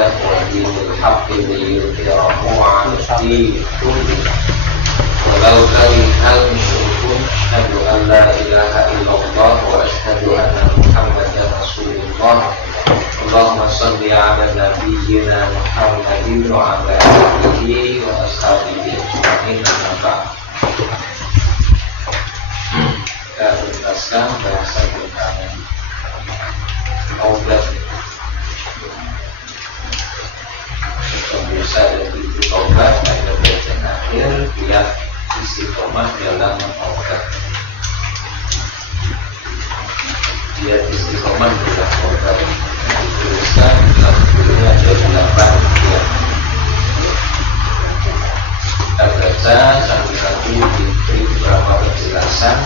الله ودين الحق ليظهره على الدين كله ولو كره المشركون أشهد أن لا إله إلا الله وأشهد أن محمدا رسول الله اللهم صل على نبينا محمد وعلى آله وأصحابه أجمعين أما بعد. Kita tuntaskan bahasa tentang taubat. Bisa dari itu taubat pada bagian akhir dia istiqomah dalam taubat. Dia istiqomah dalam taubat. Dituliskan dalam bukunya ada 8 ya. Kita baca sambil nanti diberi beberapa penjelasan.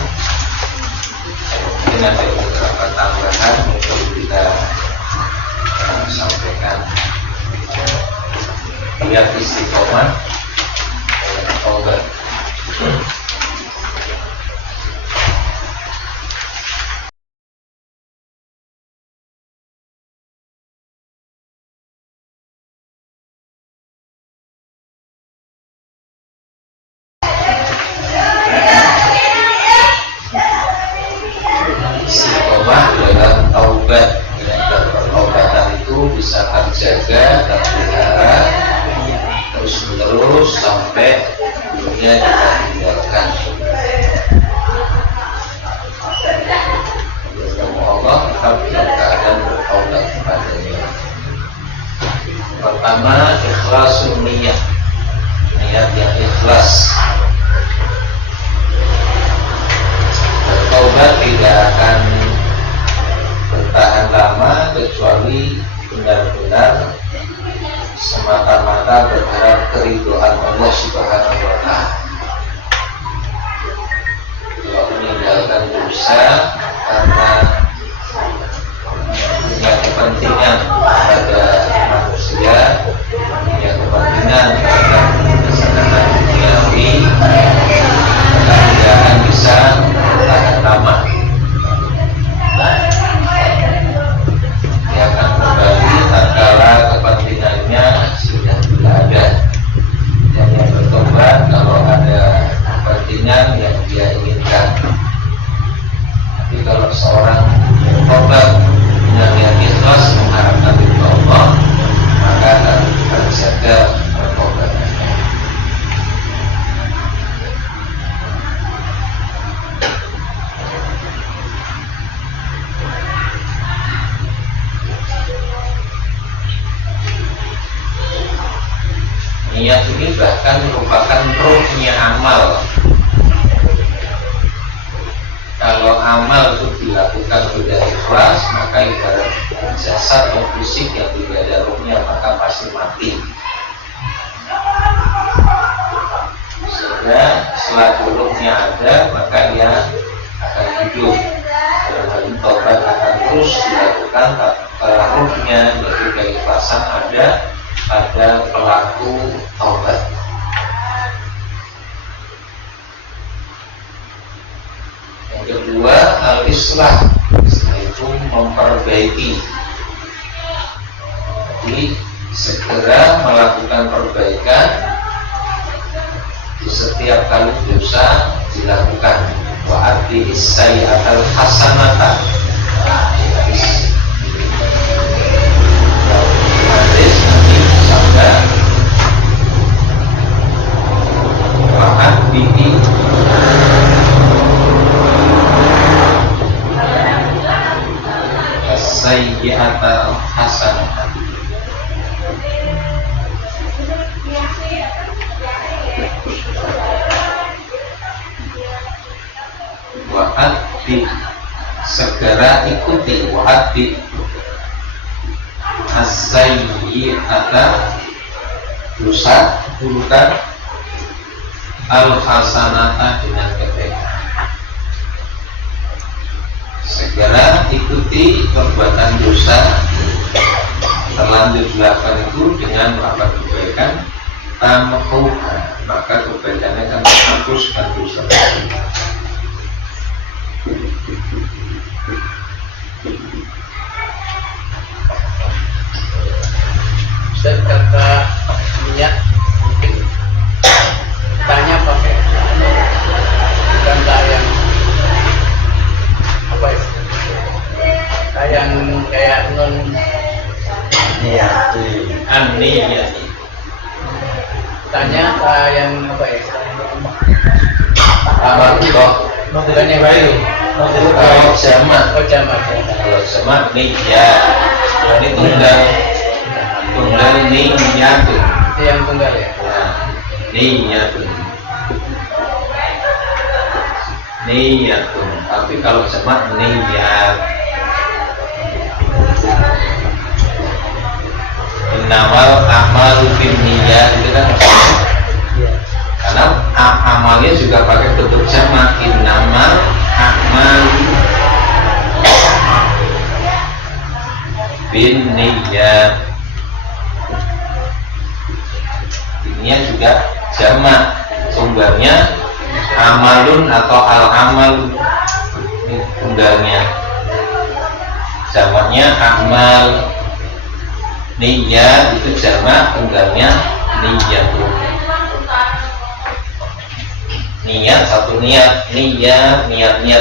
Mungkin ada beberapa tambahan untuk kita sampaikan. Lihat istiqomah dalam taubat. Bisa terjaga, terpelihara terus-menerus sampai dunia kita tinggalkan. Allah tetap dalam keadaan bertaubat kepadanya. Pertama, ikhlasun niat, niat yang ikhlas. Bertaubat tidak akan bertahan lama kecuali benar-benar semata-mata berharap keridhaan Allah Subhanahu wa Ta'ala. Kalau meninggalkan dosa karena punya kepentingan pada manusia, punya kepentingan pada kesenangan duniawi, maka tidak akan bisa bertahan lama. Dia akan kembali tatkala kepentingannya sudah tidak ada. Dan yang bertobat kalau ada kepentingan yang dia inginkan. Tapi kalau seorang bertobat dengan niat ikhlas mengharapkan ridho Allah, maka akan terjaga bertobatnya. Niat ini bahkan merupakan ruhnya amal. Kalau amal itu dilakukan tidak ikhlas, maka ibarat jasad atau fisik yang tidak ada ruhnya, maka pasti mati. Sehingga selagi ruhnya ada, maka ia akan hidup. Dan taubat akan terus dilakukan kalau ruhnya yaitu keikhlasan ada pada pelaku taubat. Yang kedua, al-islah, yaitu memperbaiki. Jadi segera melakukan perbaikan di setiap kali dosa dilakukan. Wa atiis sayyi'atal hasanata. Wa'ad bihi as-sayyi'ata hasanah. Wa'ad bi, segera ikuti. Wa'ad bi as-sayyi'ata, dosa, burukan, al-hasanata, dengan kebaikan. Segera ikuti perbuatan dosa terlanjur dilakukan itu dengan melakukan kebaikan, tamhuha, maka kebaikannya akan menghapuskan dosa. kata niat mungkin tanya pakai bukan yang apa ya, kayak non niyati an-niyati. tanya yang apa ya, Amal kok bukan yang baru. kalau jamak. Oh jamak. Kalau jamak niyat. Ini tunggal niyatun. Itu yang tunggal ya. Nah, niyatun. Tapi kalau jamak niyat. Innamal a'malu binniyat itu kan karena amalnya juga pakai bentuk jamak. Innamal a'malu binniyat. Ini juga jamak, tunggalnya amalun atau al-amal, ini tunggalnya, jamaknya amal. Niyat itu jamak, tunggalnya niyatun. Niat satu niat, niat ya.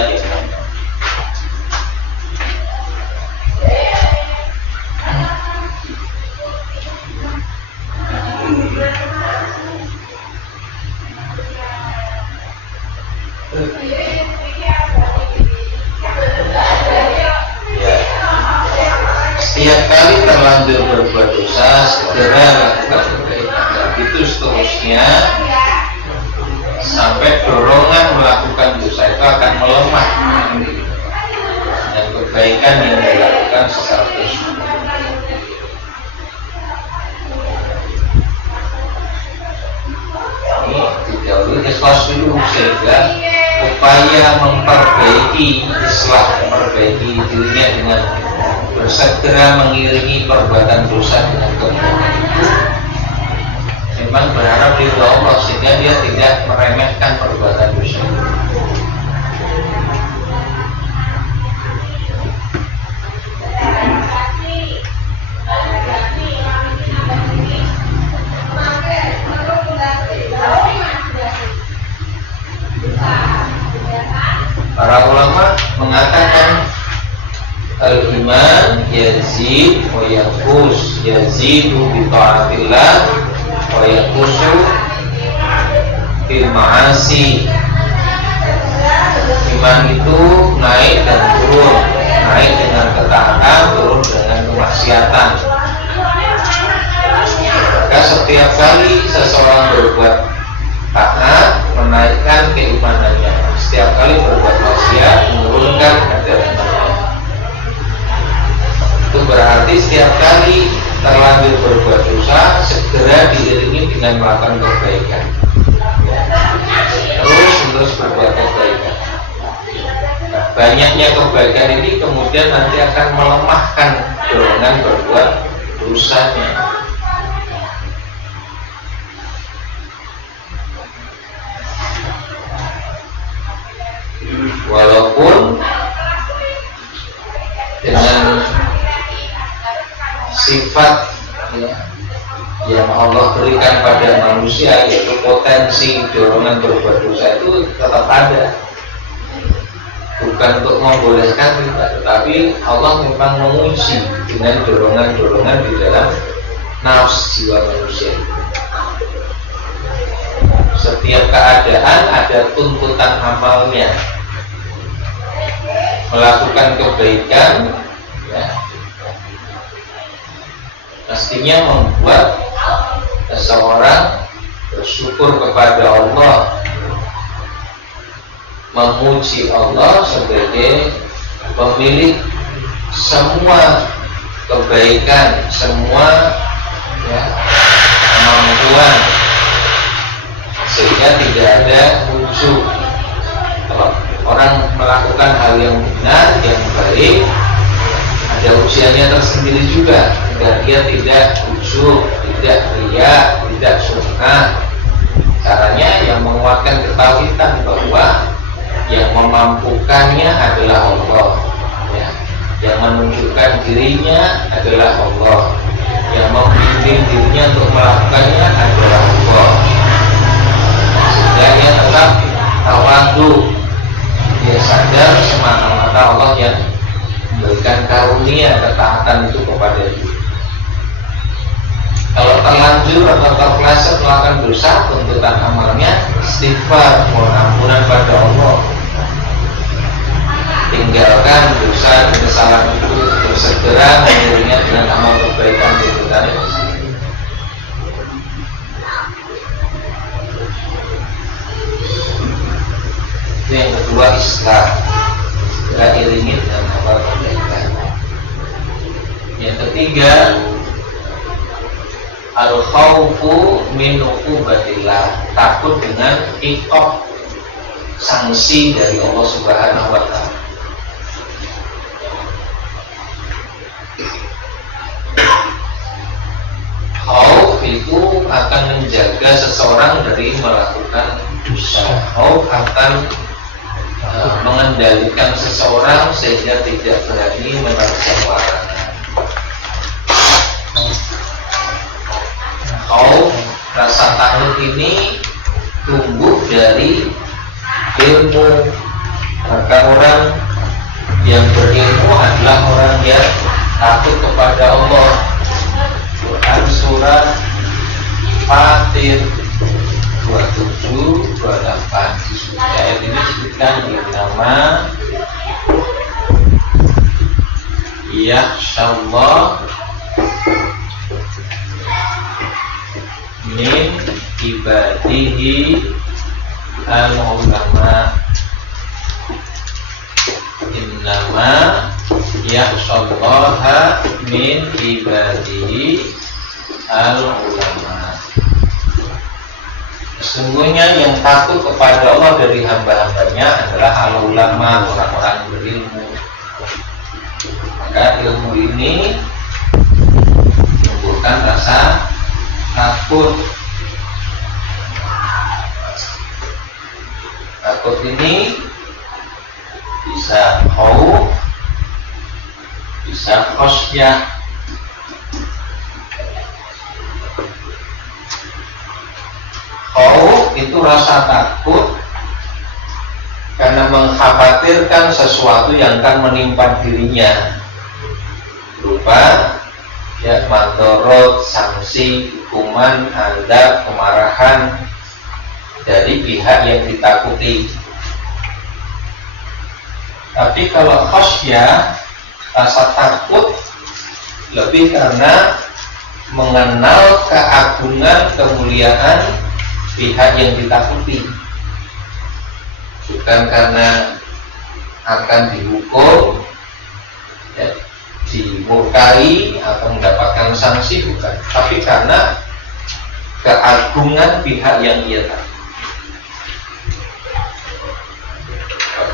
Setiap kali terlanjur berbuat dosa, segera lakukan kebaikan. Dan itu seterusnya sampai dorongan melakukan dosa itu akan melemah. Dan kebaikan yang dilakukan secara terus. Ini didahului ikhlas dulu, sehingga upaya memperbaiki memperbaiki dirinya dengan bersegera mengiringi perbuatan dosa dengan kebaikan. Memang berharap di Allah sehingga dia tidak meremehkan perbuatan dosa. Para ulama mengatakan al-iman yazid wa yanqus, yazidu bi ta'atillah wa yanqusu bil ma'asi. Iman itu naik dan turun, naik dengan ketaatan, turun dengan kemaksiatan. Maka setiap kali seseorang berbuat taat, menaikkan keimanannya. Setiap kali berbuat maksiat, menurunkan kadar imannya. Itu berarti setiap kali terlanjur berbuat dosa, segera diiringi dengan melakukan kebaikan. Terus berbuat kebaikan. Nah, banyaknya kebaikan ini kemudian nanti akan melemahkan dorongan berbuat dosanya. Walaupun dengan sifat yang Allah berikan pada manusia, yaitu potensi dorongan berbuat dosa itu tetap ada. Bukan untuk membolehkan kita, tetapi Allah memang menguji dengan dorongan-dorongan di dalam nafs jiwa manusia. Setiap keadaan ada tuntutan amalnya. Melakukan kebaikan ya, mestinya membuat seseorang bersyukur kepada Allah, memuji Allah sebagai pemilik semua kebaikan, semua ya, kemampuan, sehingga tidak ada ujub. Kalau orang melakukan hal yang benar, yang baik, ada ujiannya tersendiri juga, agar dia tidak ujub, tidak riya, tidak sum'ah. Caranya yang menguatkan ketauhidan bahwa yang memampukannya adalah Allah, ya. Yang menunjukkan dirinya adalah Allah, yang membimbing membimbing dirinya untuk melakukannya adalah Allah. Sehingga dia tetap tawadu, dia sadar semata-mata Allah yang memberikan karunia ketaatan itu kepada dia. Kalau terlanjur atau terpeleset melakukan dosa, tuntutan amalnya istighfar, mohon ampunan pada Allah, tinggalkan dosa dan kesalahan itu, bersegera mengiringnya dengan amal kebaikan tuntutannya. Itu yang kedua, Islam, segera iringi dengan amal kebaikan. Yang ketiga, al-khawfu min uqubatillah, takut dengan iqab, sanksi dari Allah Subhanahu wa ta'ala. Khauf itu akan menjaga seseorang dari melakukan dosa. Khauf akan mengendalikan seseorang sehingga tidak berani menerapkan larangan. Rasa takut ini tumbuh dari ilmu. Maka orang yang berilmu adalah orang yang takut kepada Allah. Quran surat Fatir 27-28 ayat ini disebutkan di nama yakhshallah min ibadihi al-ulama. Innama yakhshallaha min ibadihi al-ulama. Sesungguhnya yang takut kepada Allah dari hamba-hambanya adalah al-ulama, orang-orang berilmu. Maka ilmu ini menumbuhkan rasa takut. Takut ini bisa khauf, bisa khosyah. Khauf itu rasa takut karena mengkhawatirkan sesuatu yang akan menimpa dirinya, berupa ya madorot, sanksi, hukuman, adab, kemarahan dari pihak yang ditakuti. Tapi kalau khosyah, rasa takut lebih karena mengenal keagungan, kemuliaan pihak yang ditakuti, bukan karena akan dihukum, ya, dimurkai atau mendapatkan sanksi, bukan, tapi karena keagungan pihak yang ia takut.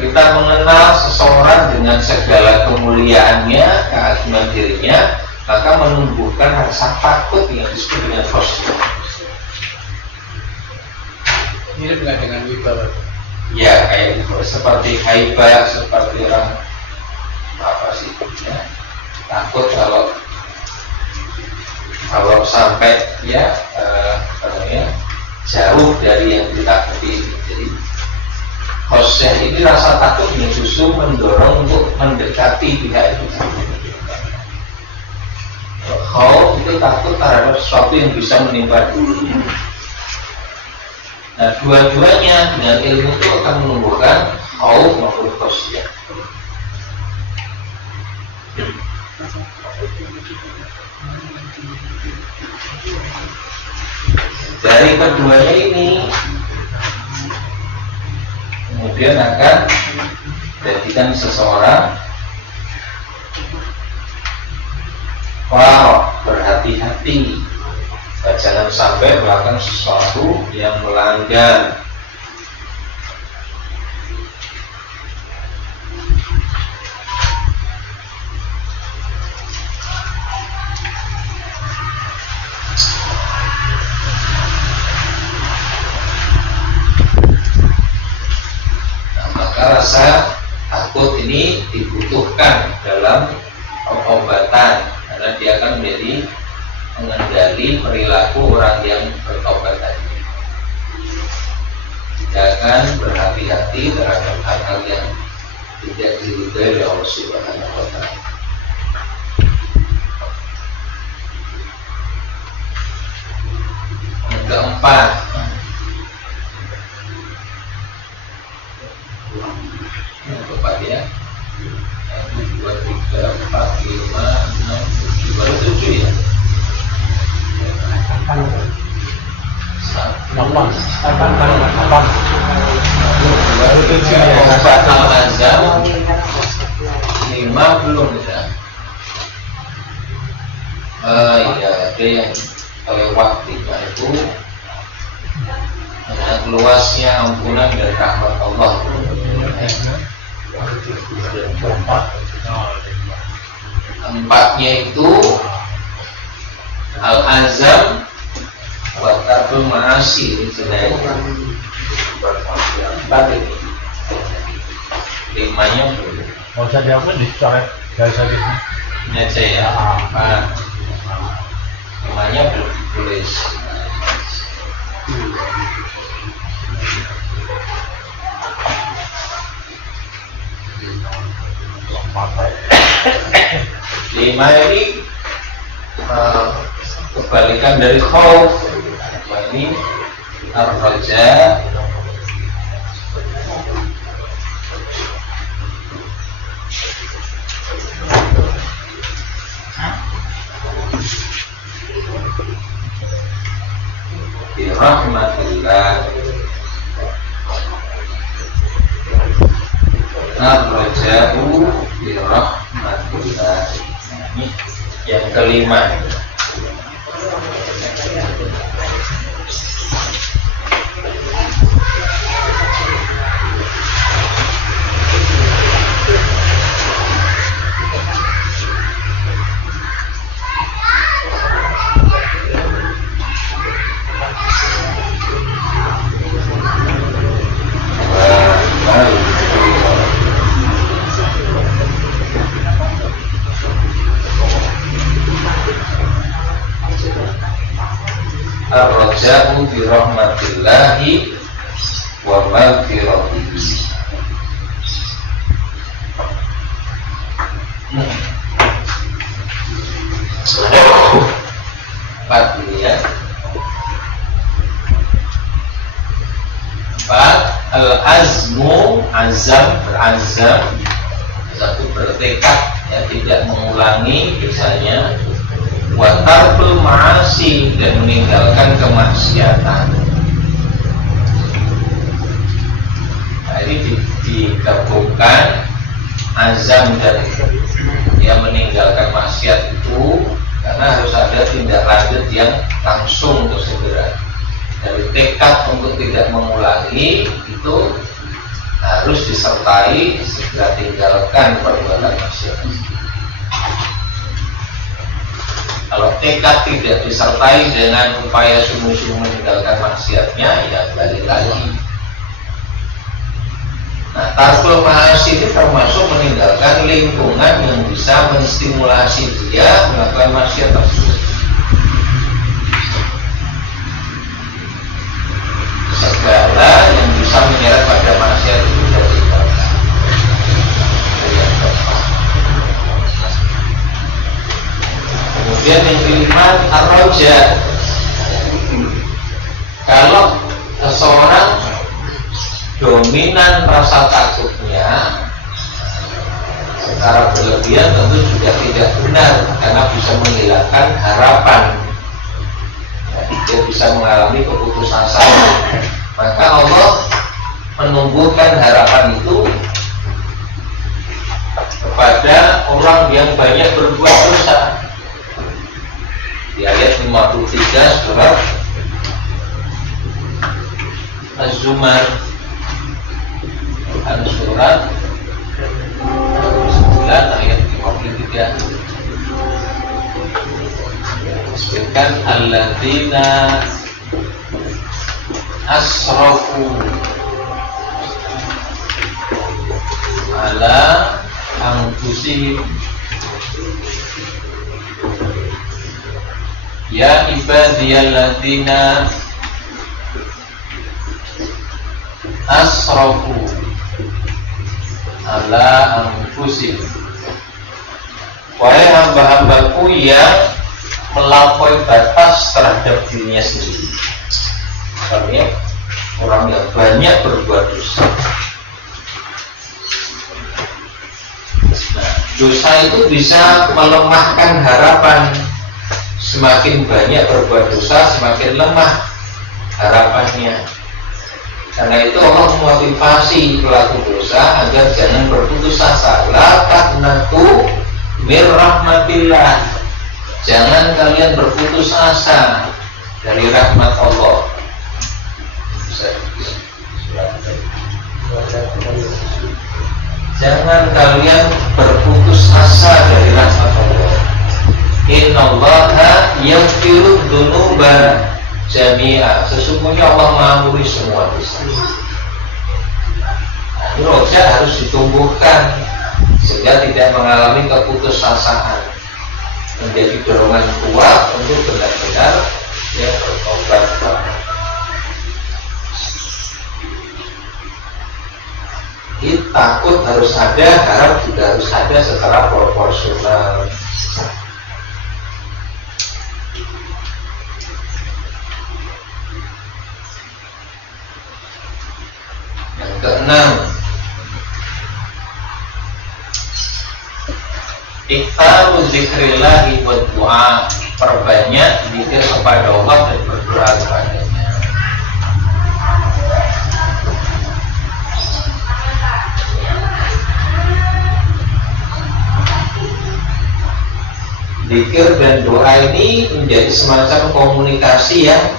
Kita mengenal seseorang dengan segala kemuliaannya, keagungan dirinya, maka menumbuhkan rasa takut yang disebut dengan khosyah. Ini bukan dengan wibawa. Ya, kayak gitu, seperti haibah, seperti orang apa sih? Ya, takut kalau sampai ya jauh dari yang ditakuti. Jadi khosyah ini rasa takut yang justru mendorong untuk mendekati pihak itu. Khauf itu takut terhadap sesuatu yang bisa menimpa dirinya. Nah, dua-duanya dengan ilmu itu akan menumbuhkan khauf maupun khosyah. Dari keduanya ini kemudian akan menjadikan seseorang berhati-hati, jangan sampai melakukan sesuatu yang melanggar. Rasa takut ini dibutuhkan dalam pengobatan karena dia akan menjadi mengendali perilaku orang yang bertobat tadi. Jangan berhati-hati terhadap hal-hal yang tidak diridhoi oleh Allah Subhanahu wa Ta'ala. Yang keempat, ya. 1, 2, 3, 4, 5, 6, 7, baru 7 ya. Baru 7 ya. 4 Al-Azam, 5 belum ya. Iya, ada yang lewat 5 itu dengan luasnya ampunan dan rahmat Allah. Empatnya itu Al-Azam wa tarkul ma'asi, empat ini. 5-nya belum. Mau usah diambil dicoret garis aja. Ini aja ya. 5-nya belum ditulis. Lima ini kebalikan dari khauf. Ini ar-raja, bi rahmatillah. Ar-raja'u bi rahmatillah. Ini yang kelima. Ar-raja'u bi rahmatillahi wa maghfiratihi. Empat ini ya. 4 al-azmu, azam, berazam. Satu bertekad ya, tidak mengulangi misalnya. Wa tarkul ma'asi, dan meninggalkan kemaksiatan. Nah, ini digabungkan azam dan ya meninggalkan maksiat itu, karena harus ada tindak lanjut yang langsung untuk segera. Dari tekad untuk tidak mengulangi itu harus disertai segera tinggalkan perbuatan maksiat. Kalau tekad tidak disertai dengan upaya sungguh-sungguh meninggalkan maksiatnya, ya balik lagi. Nah, tarkul ma'asi itu termasuk meninggalkan lingkungan yang bisa menstimulasi dia melakukan maksiat tersebut. Segala yang bisa menyeret pada maksiat itu sudah ditinggalkan. Kemudian yang kelima, ar-raja. Kalau seseorang dominan rasa takutnya secara berlebihan, tentu juga tidak benar, karena bisa menghilangkan harapan. Dia bisa mengalami keputusasaan. Maka Allah menumbuhkan harapan itu kepada orang yang banyak berbuat dosa. Di ayat 53 surat Az-Zumar, surat 9 ayat 53. Disebutkan alladzina asrafu ala anfusihim Ya ibadiyalladzina asrafu ala anfusihim. Wahai hamba-hambaku yang melampaui batas terhadap dirinya sendiri. Artinya orang yang banyak berbuat dosa. Nah, dosa itu bisa melemahkan harapan. Semakin banyak berbuat dosa, semakin lemah harapannya. Karena itu Allah memotivasi pelaku dosa agar jangan berputus asa. La taqnatu mir rahmatillah. Jangan kalian berputus asa dari rahmat Allah. Jangan kalian berputus asa dari rahmat Allah. Innallaha yaghfiru dzunuba jami'a. Sesungguhnya Allah mengampuni semua dosa. Nah, ini roja harus ditumbuhkan sehingga tidak mengalami keputusasaan, menjadi dorongan kuat untuk benar-benar ya bertobat. Jadi takut harus ada, harap juga harus ada secara proporsional. Yang keenam, iktsaru dzikrillahi wa du'a. Perbanyak zikir kepada Allah dan berdoa kepadanya. Zikir dan doa ini menjadi semacam komunikasi yang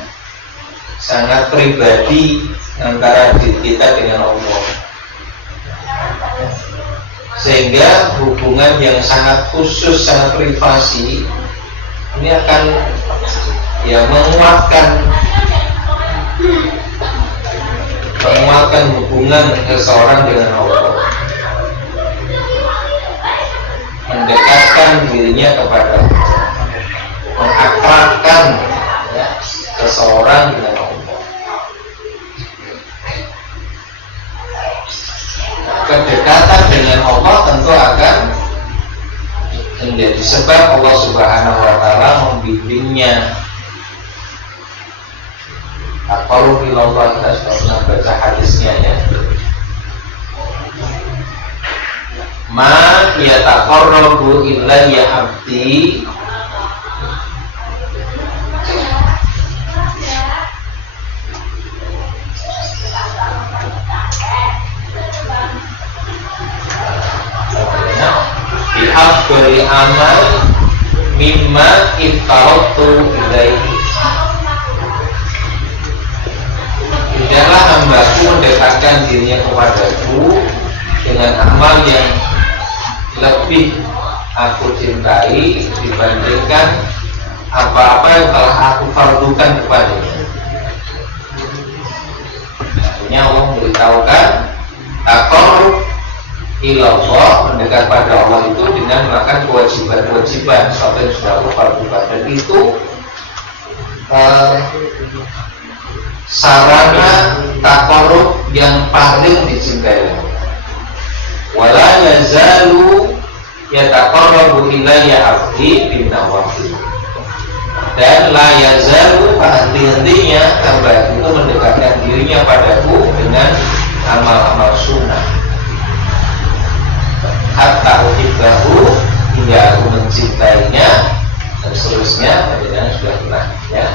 sangat pribadi antara diri kita dengan Allah, sehingga hubungan yang sangat khusus, sangat privasi ini akan ya menguatkan hubungan seseorang dengan Allah, mendekatkan dirinya kepada Allah, mengakrabkan ya, seseorang dengan Allah. Kedekatan dengan Allah tentu akan menjadi sebab Allah Subhanahu wa taala membimbingnya. Aqarrub ilallah, kita sudah pernah baca hadisnya ya. Ma yataqarrabu ilayya abdi beri amal mimma iftaratu ilaihi. Tidaklah hambaku mendekatkan dirinya kepadaku dengan amal yang lebih aku cintai dibandingkan apa-apa yang telah aku fardukan kepadanya. Artinya Allah memberitahukan taqarrub ilallah, mendekat pada Allah itu dengan melakukan kewajiban-kewajiban sesuatu yang sudah Allah fardukan, dan itu sarana taqarrub yang paling dicintai. Wala yazalu yataqarrabu ilayya abdi bin nawafil. Dan la yazalu, henti-hentinya hamba itu mendekatkan dirinya padaku dengan amal-amal sunnah. Hatta uhibbahu, hingga aku mencintainya, dan seterusnya. Kemudian sudah pernah ya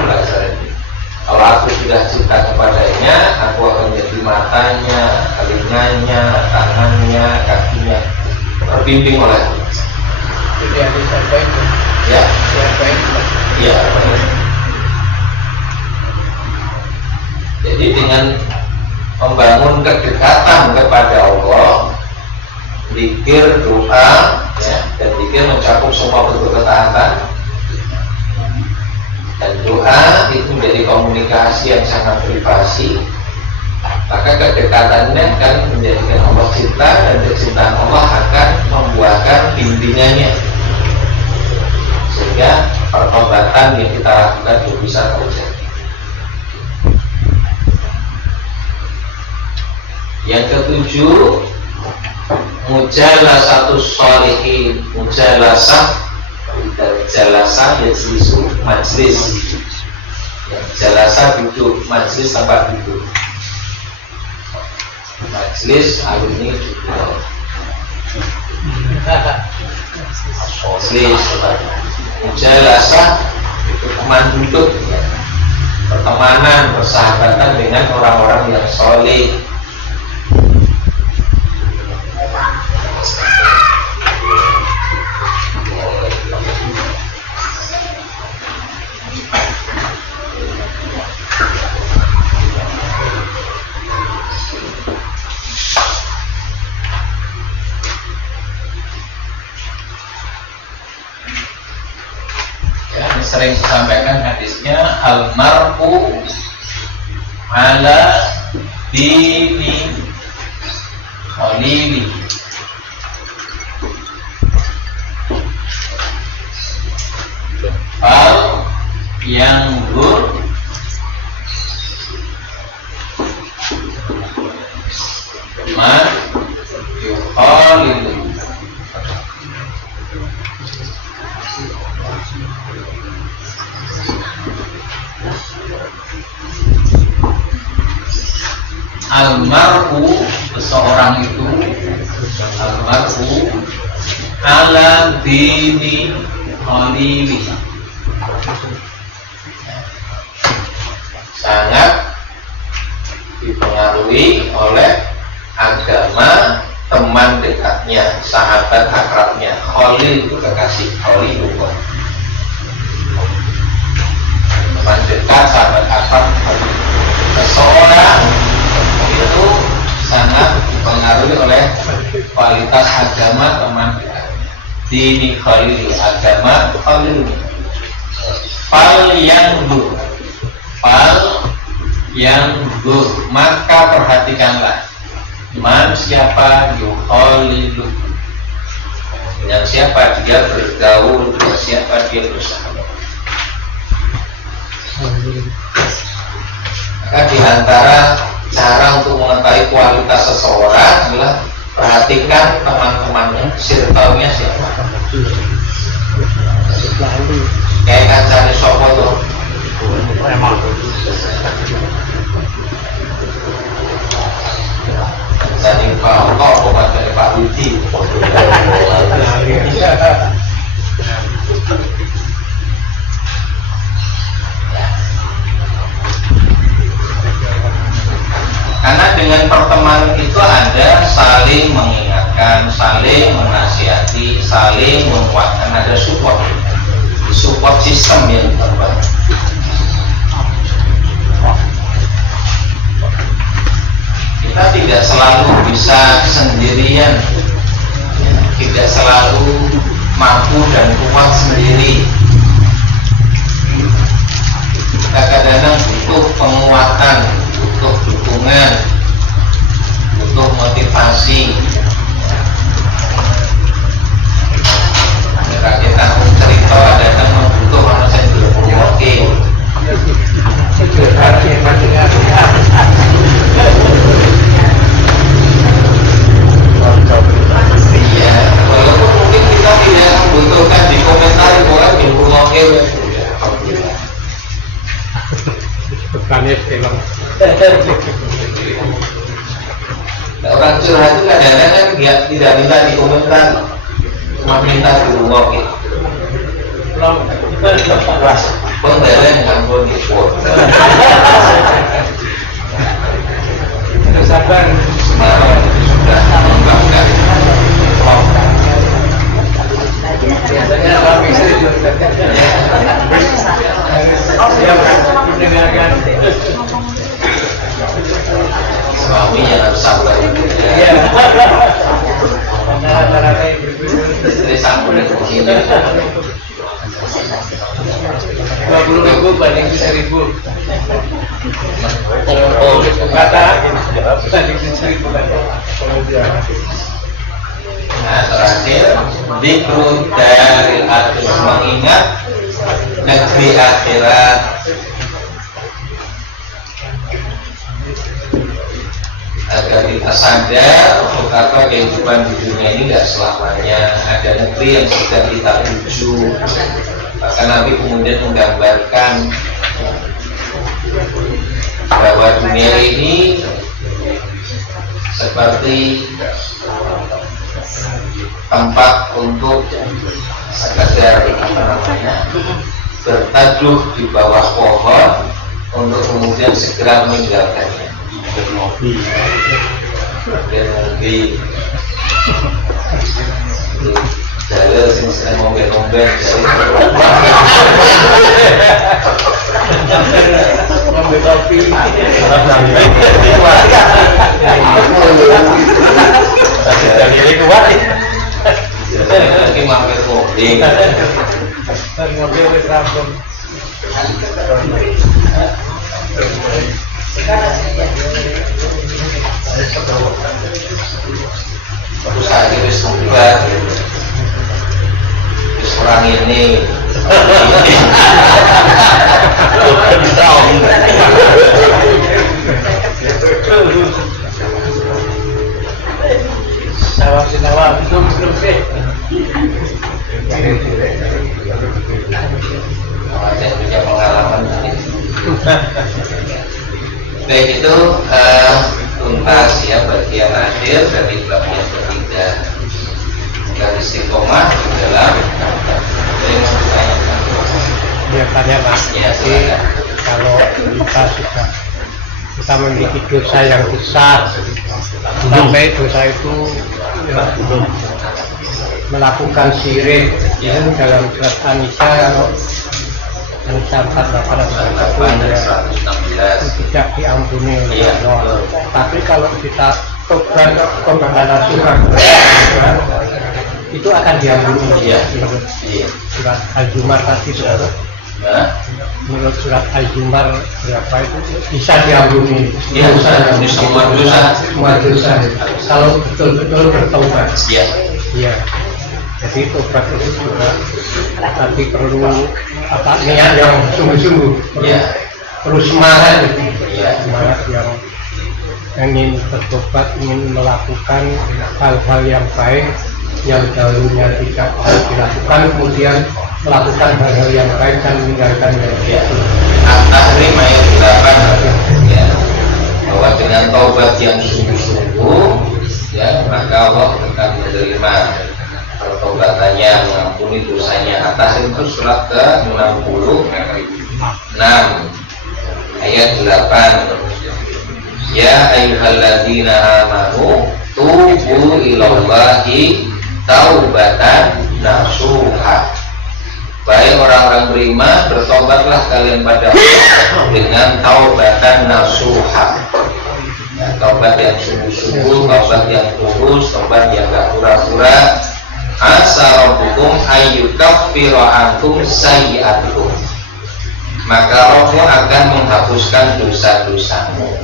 belajar ini. Kalau aku sudah cinta kepadanya, aku akan menjadi matanya, telinganya, tangannya, kakinya, terbimbing oleh Allah. Tidak disampaikan. Ya, ya. Jadi dengan membangun kedekatan kepada Allah, zikir, doa, ya, dan zikir mencakup semua bentuk ketaatan, dan doa itu menjadi komunikasi yang sangat privasi. Maka kedekatannya akan menjadikan Allah cinta, dan kecintaan Allah akan membuahkan bimbingannya, sehingga pertobatan yang kita lakukan itu bisa terjadi. Yang ketujuh, mujalasatus sholihin. Mujalasah dari jalasa yajlisu majlis. Jalasa duduk, majlis tempat duduk. Majlis alumni duduk. Majlis tempat duduk. Mujalasah itu teman duduk, pertemanan, persahabatan dengan orang-orang yang soleh. Sering disampaikan hadisnya, almar'u ala dini khalili. Fal yang man yukhalilu. Almar'u, seseorang itu, almar'u ala dini khalili, sangat dipengaruhi oleh agama teman dekatnya, sahabat akrabnya. Khalil itu kekasih, khalil itu teman dekat, sahabat akrab. Seseorang itu sangat dipengaruhi oleh kualitas agama teman dekat. Dini khalil, agama khalil. Fal yang dur, fal yang dur, maka perhatikanlah. Man, siapa yukhalilu, dengan siapa dia bergaul, dengan siapa dia bersahabat. Maka di antara cara untuk mengetahui kualitas seseorang adalah perhatikan teman-temannya, circle-nya siapa. Kayak kancane sopo tuh. Kancane Pak Oto apa kancane Pak Widi. Karena dengan pertemanan itu ada saling mengingatkan, saling menasihati, saling menguatkan, ada support system yang terbangun. Kita tidak selalu bisa sendirian, tidak selalu mampu dan kuat sendiri. Kita kadang-kadang butuh penguatan, butuh dukungan, butuh motivasi. Jika kita cerita ada membutuh orang saya dulu oke. Iya, walaupun mungkin kita tidak membutuhkan di komentar orang di oke. Bukannya film. Orang curhat itu kadang-kadang kan tidak minta di komentar, cuma minta di rumah gitu. Pembelian kampung itu. Sabar. Semalam sudah mengembangkan. Biasanya suami istri siap mendengarkan. Suami yang harus sabar. Iya. Rata-rata Istri sabar itu begini. 20.000 banding 1.000. Kata banding 1.000 kata. Nah, terakhir dikru dari atus, mengingat negeri akhirat. Agar kita sadar betapa kehidupan di dunia ini tidak selamanya. Ada negeri yang sedang kita tuju. Bahkan Nabi kemudian menggambarkan bahwa dunia ini seperti tempat untuk sekedar berteduh di bawah pohon untuk kemudian segera meninggalkannya. Bermobil Jalil sing sering ngombe-ngombe Ngombe kopi. Jadi kuat. lagi mampir kopi. Ngombe wis rampung. Terus saya wis bubar. Wis orang ini. Sawang sinawang belum sih. Saya punya pengalaman. Baik itu tuntas ya bagian akhir dari bab yang ketiga. Dan istiqomah di dalam Ya tanya Pak, Ya, jadi silakan. kalau kita memiliki dosa yang besar sampai dosa itu ya, melakukan syirik ya, dalam surat An-Nisa An-Nisa 48 ya, tidak diampuni oleh Iya. Allah. Tapi kalau kita tobat nasuha itu akan diampuni. Iya. Menurut Iya. surat Al-Zumar tadi saudara. Nah, Menurut surat Al-Zumar berapa itu bisa diampuni Iya, dosa, semua dosa. semua dosa kalau betul-betul bertobat. iya. Iya. Jadi tobat itu juga tapi perlu niat yang sungguh-sungguh, Iya. perlu semangat, Iya. semangat yang ingin bertobat, ingin melakukan hal-hal yang baik yang dahulunya tidak dilakukan, kemudian melakukan hal-hal yang baik dan meninggalkan yang Ya, tidak. At-Tahrim ayat 8 ya, bahwa dengan taubat yang sungguh-sungguh ya, maka Allah akan menerima pertaubatannya, mengampuni dosanya. At-Tahrim itu surat ke-66 ayat 8. Ya ayyuhalladzina amanu tubu ilallahi taubatan nasuha. Baik orang-orang beriman, bertobatlah kalian pada Allah dengan taubatan nasuha. Ya, taubat yang sungguh-sungguh, taubat yang tulus, taubat yang gak pura-pura. Asa rabbukum ayyukaffiru ankum sayyi'atikum. Maka Rabbmu akan menghapuskan dosa-dosamu.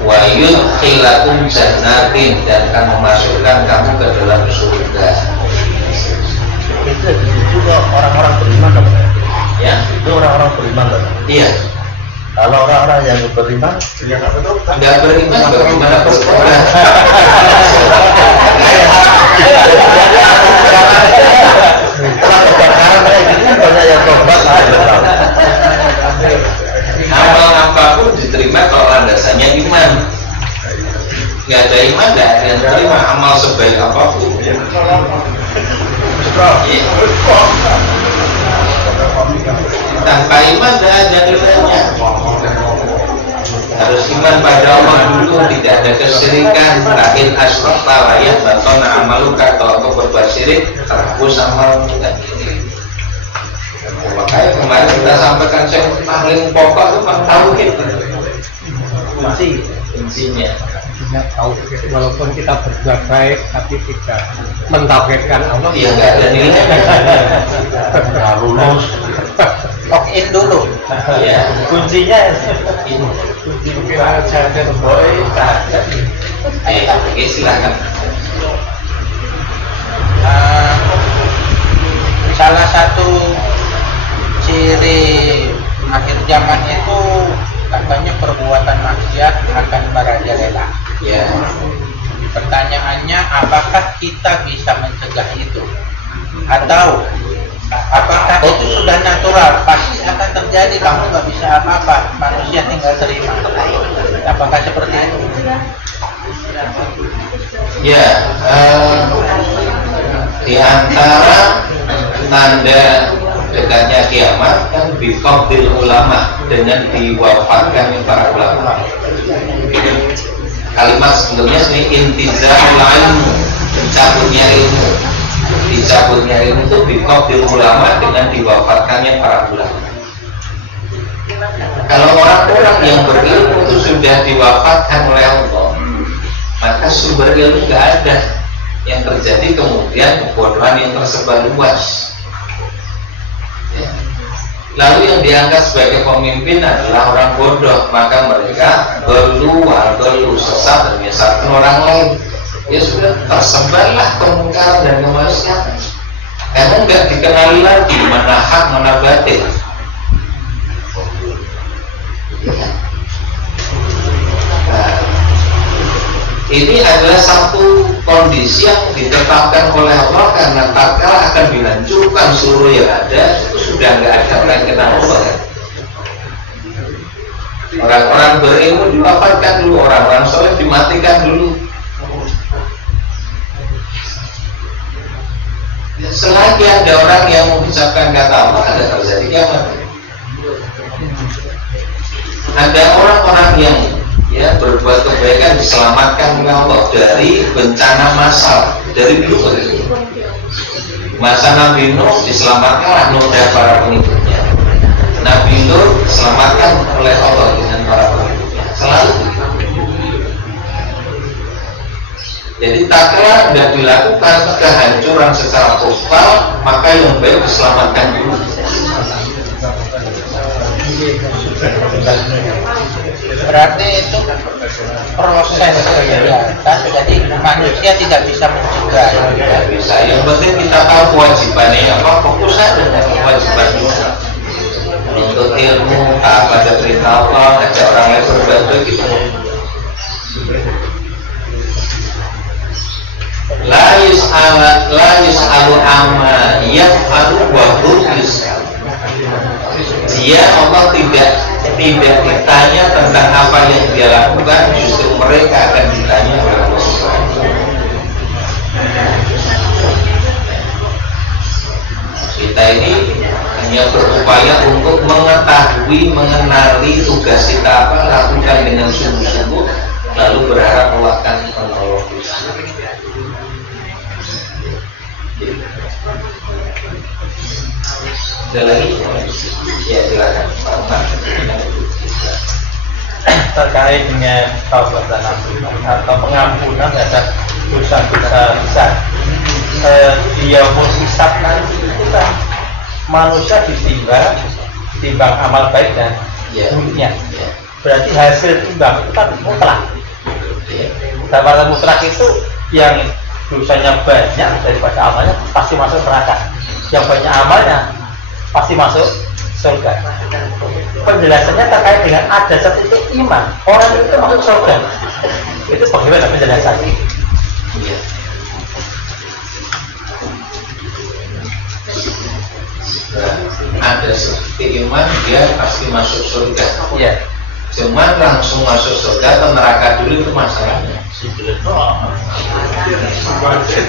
Wa yudkhilakum jannatin, dan akan memasukkan kamu ke dalam surga. Itu juga orang-orang beriman kan? Ya, Itu orang-orang beriman kan? iya. Kalau orang-orang yang beriman, Nggak beriman bagaimana bertobat? kalau kebakaran kayak gini kan banyak yang tobat lah. Amal apapun diterima kalau landasannya iman. Nggak ada iman, nggak ada yang terima amal sebaik apapun. Iya. Tanpa iman nggak ada nilainya. Harus iman pada Allah dulu, tidak ada kesyirikan. Lain asyraf talayah batona amaluka, kalau kau berbuat syirik terhapus amalmu. Makanya kemarin kita sampaikan yang paling pokok itu tauhid. Kuncinya. Tidak tahu, walaupun kita berbuat baik tapi tidak mentauhidkan Allah, Iya, nggak ada nilainya. Nggak lulus. Login dulu. Ya. Kuncinya Kunci kira jaga boy saja. Oke, silakan. Salah satu ciri akhir zaman itu katanya perbuatan maksiat akan merajalela. Ya. Pertanyaannya, apakah kita bisa mencegah itu? Atau apakah itu sudah natural, pasti akan terjadi, kamu nggak bisa apa-apa, manusia tinggal terima? Apakah seperti itu? Ya, di antara tanda dekatnya kiamat kan biqabdil ulama, dengan diwafatkannya para ulama. Kalimat sebelumnya ini intizamul ilmu, dicabutnya ilmu. Dicabutnya ilmu itu biqabdil ulama, dengan diwafatkannya para ulama. Kalau orang-orang yang berilmu itu sudah diwafatkan oleh Allah, maka sumber ilmu nggak ada. Yang terjadi kemudian kebodohan yang tersebar luas. Ya. Lalu yang diangkat sebagai pemimpin adalah orang bodoh, maka mereka belu sesat dan menyesatkan orang lain. Ya sudah, tersebarlah kemungkaran dan kemaksiatan. Karena nggak dikenali lagi mana hak mana batil. Nah, ini adalah satu kondisi yang ditetapkan oleh Allah, karena tatkala akan dihancurkan seluruh yang ada, itu sudah nggak ada orang kenal Allah. Orang-orang berilmu diwafatkan dulu, orang-orang soleh dimatikan dulu. Selagi ada orang yang mengucapkan kata Allah, ada terjadi kiamat. Ada orang-orang yang berbuat kebaikan diselamatkan oleh Allah dari bencana massal, dari dulu. Masa Nabi Nuh diselamatkan Nuh dan para pengikutnya. Nabi Nuh diselamatkan oleh Allah dengan para pengikutnya. Selalu. Jadi tatkala sudah dilakukan kehancuran secara total, maka yang baik diselamatkan dulu. Berarti itu proses kegiatan, jadi manusia tidak bisa mencegah. Tidak bisa. Yang penting kita tahu kewajibannya apa, fokus saja dengan kewajiban kita. Untuk ilmu, taat pada perintah Allah, ajak orang lain berbuat begitu. La yus'alu amma yaf'alu wa hum yus'alun. Dia Allah tidak ditanya tentang apa yang dia lakukan, justru mereka akan ditanya oleh Allah Subhanahu wa Ta'ala. Kita ini hanya berupaya untuk mengetahui, mengenali tugas kita apa, lakukan dengan sungguh-sungguh, lalu berharap Allah akan menolong kita. Ada lagi? Ya silakan. Terkait dengan taubatan atau pengampunan terhadap dosa-dosa besar, dia pun hisab nanti itu kan manusia ditimbang amal baik dan buruknya. Berarti hasil timbang itu kan mutlak. Dalam mutlak itu yang dosanya banyak daripada amalnya pasti masuk neraka, yang banyak amalnya pasti masuk surga. Penjelasannya terkait dengan ada setitik iman, orang itu masuk surga. Itu bagaimana penjelasannya? Ada setitik iman, dia pasti masuk surga. Iya. Cuman langsung masuk surga atau neraka dulu itu masalahnya.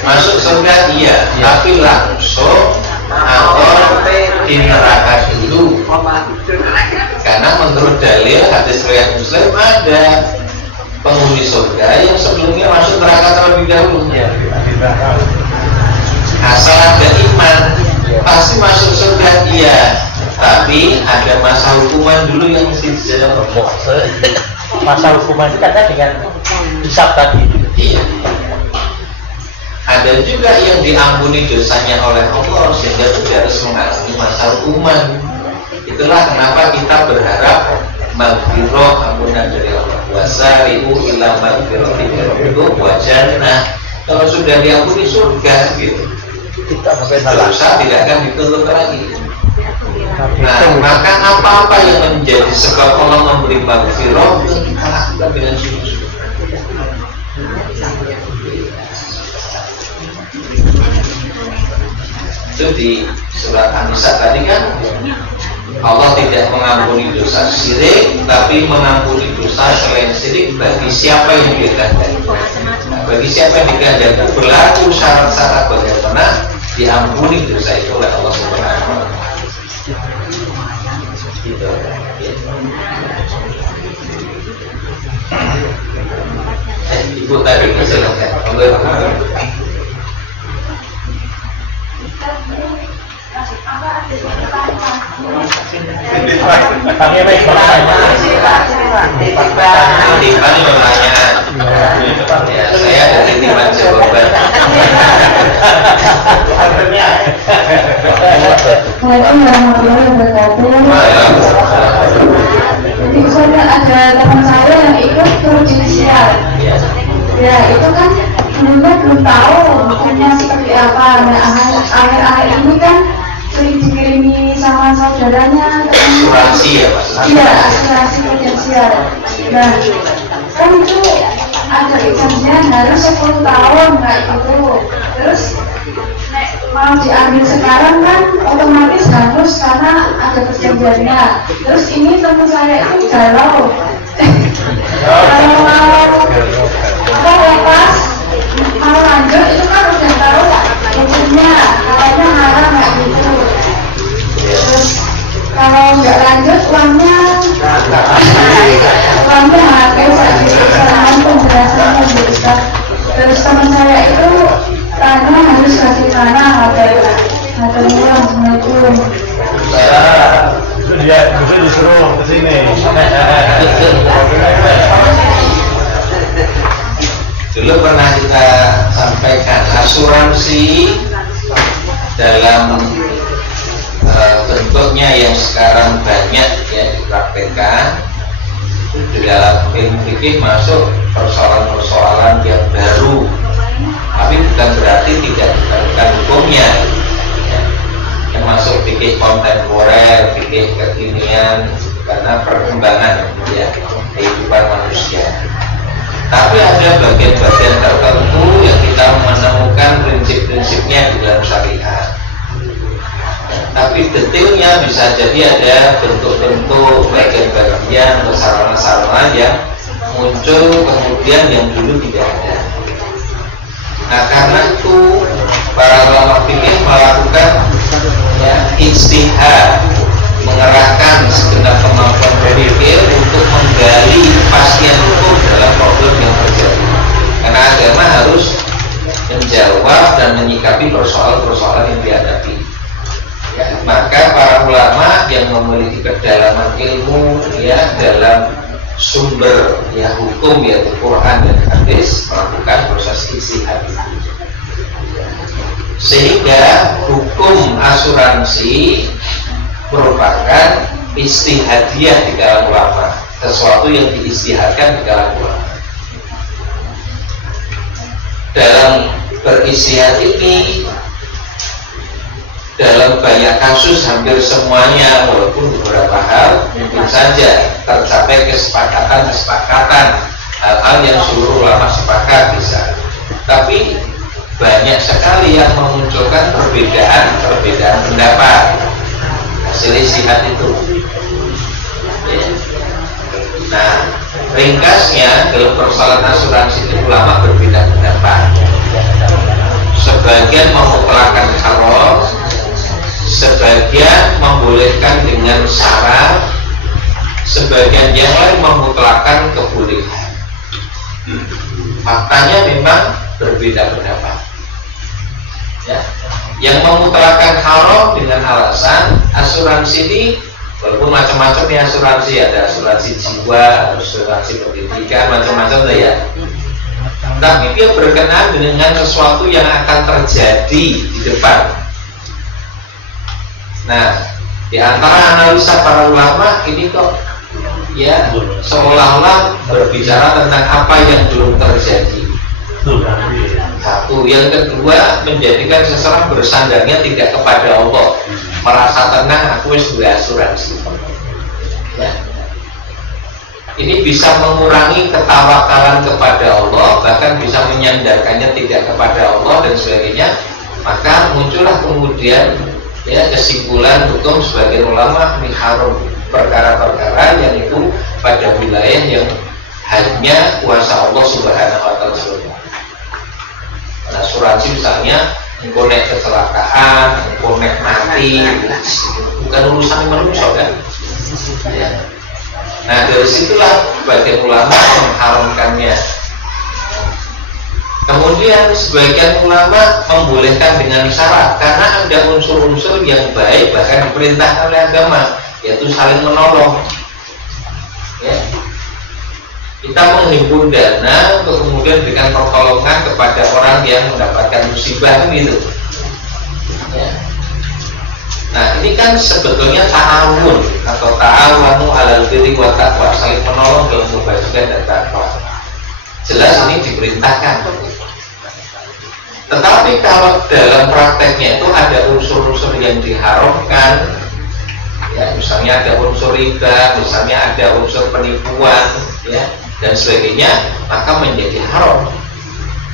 Masuk surga iya, tapi langsung atau di neraka dulu. Karena menurut dalil hadis riwayat Muslim ada penghuni surga yang sebelumnya masuk neraka terlebih dahulu. Asal ada iman pasti masuk surga iya, tapi ada masa hukuman dulu yang mesti dijawab. Masa hukuman itu katanya dengan hisab tadi. Iya. Ada juga yang diampuni dosanya oleh Allah sehingga tidak harus mengalami masa hukuman. Itulah kenapa kita berharap maghfirah, ampunan dari Allah. Wasari'u ila maghfiratin min rabbikum wa jannah. Kalau sudah diampuni surga gitu. Kita sampai dosa tidak akan dituntut lagi. Nah, maka apa-apa yang menjadi sebab Allah memberi maghfirah itu kita lakukan dengan sungguh-sungguh. Itu di surat An-Nisa tadi kan, Allah tidak mengampuni dosa syirik, tapi mengampuni dosa selain syirik bagi siapa yang dikehendaki. Nah, bagi siapa yang dikehendaki berlaku syarat-syarat bagaimana diampuni dosa itu oleh Allah Subhanahu wa Ta'ala. Gitu. Ibu tadi silakan. Titipan menanya, ya saya ada titipan jawaban. Assalamualaikum warahmatullahi wabarakatuh. Jadi misalnya ada teman saya yang ikut turun judicial. Ya itu kan dulunya belum tahu hukumnya seperti apa. Nah akhir-akhir ini kan sering dikirimi sama saudaranya. Asuransi ya Mas? Iya, asuransi potensial. Nah kan itu ada perjanjian harus 10 tahun kayak gitu. Terus mau diambil sekarang kan otomatis harus karena ada perjanjiannya. Terus ini teman saya itu galau. Kalau lepas mau lanjut itu kan udah tahu hukumnya, katanya haram kayak gitu. Terus kalau nggak lanjut uangnya habis kesalahan penjelasannya bisa. Terus teman saya itu tanya harus bagaimana Assalamualaikum. Itu dia disuruh ke sini. Dulu pernah kita sampaikan asuransi dalam bentuknya yang sekarang banyak ya dipraktekkan di dalam ilmu fikih masuk persoalan-persoalan yang baru, tapi bukan berarti tidak diterapkan hukumnya ya. Yang masuk fikih kontemporer, fikih kekinian karena perkembangan ya kehidupan manusia. Tapi ada bagian-bagian tertentu yang kita menemukan prinsip-prinsipnya di dalam syariat. Tapi detailnya bisa jadi ada bentuk-bentuk bagian-bagian sarana-sarana yang muncul kemudian yang dulu tidak ada. Nah karena itu para ulama fikih melakukan ya, ijtihad, mengerahkan segenap kemampuan berpikir untuk menggali kepastian hukum dalam problem yang terjadi. Karena agama harus menjawab dan menyikapi persoalan-persoalan yang dihadapi. Ya, maka para ulama yang memiliki kedalaman ilmu ya dalam sumber ya hukum yaitu Quran dan hadis melakukan proses ijtihad. Sehingga hukum asuransi merupakan istihadiyah di kalangan ulama, sesuatu yang diistihadkan di kalangan ulama. Dalam beristihad ini, dalam banyak kasus hampir semuanya, walaupun beberapa hal mungkin saja tercapai kesepakatan hal-hal yang seluruh ulama sepakat bisa, tapi banyak sekali yang memunculkan perbedaan pendapat hasil istihad itu ya. Nah ringkasnya dalam persoalan asuransi itu ulama berbeda pendapat. Sebagian memutlakan haram, sebagian membolehkan dengan syarat, sebagian yang lain memutlakan kebolehan. Faktanya memang berbeda pendapat ya. Yang memutlakan haram dengan alasan asuransi ini walaupun macam-macam ya asuransi, ada asuransi jiwa, asuransi pendidikan, macam-macam ya. Tapi dia berkenaan dengan sesuatu yang akan terjadi di depan. Nah, di antara analisa para ulama ini kok ya seolah-olah berbicara tentang apa yang belum terjadi. Satu, yang kedua menjadikan seseorang bersandarnya tidak kepada Allah. merasa tenang, aku wis duwe asuransi. Ya. Ini bisa mengurangi ketawakalan kepada Allah, bahkan bisa menyandarkannya tidak kepada Allah dan sebagainya. Maka muncullah kemudian ya kesimpulan hukum sebagai ulama haram perkara-perkara yang itu pada wilayah yang hanya kuasa Allah Subhanahu wa taala. Asuransi misalnya engkonek kecelakaan, engkonek mati, bukan urusan manusia kan? Ya. Nah dari situlah sebagian ulama mengharamkannya. Kemudian sebagian ulama membolehkan dengan syarat karena ada unsur-unsur yang baik bahkan diperintahkan oleh agama, yaitu saling menolong. Ya. Kita menghimpun dana untuk kemudian berikan pertolongan kepada orang yang mendapatkan musibah gitu. Ya. Nah ini kan sebetulnya ta'awun atau ta'awanu 'alal birri wa taqwa, saling menolong dalam kebaikan dan takwa. Jelas ini diperintahkan. Tetapi kalau dalam prakteknya itu ada unsur-unsur yang diharamkan, ya misalnya ada unsur riba, misalnya ada unsur penipuan, ya dan sebagainya, maka menjadi haram.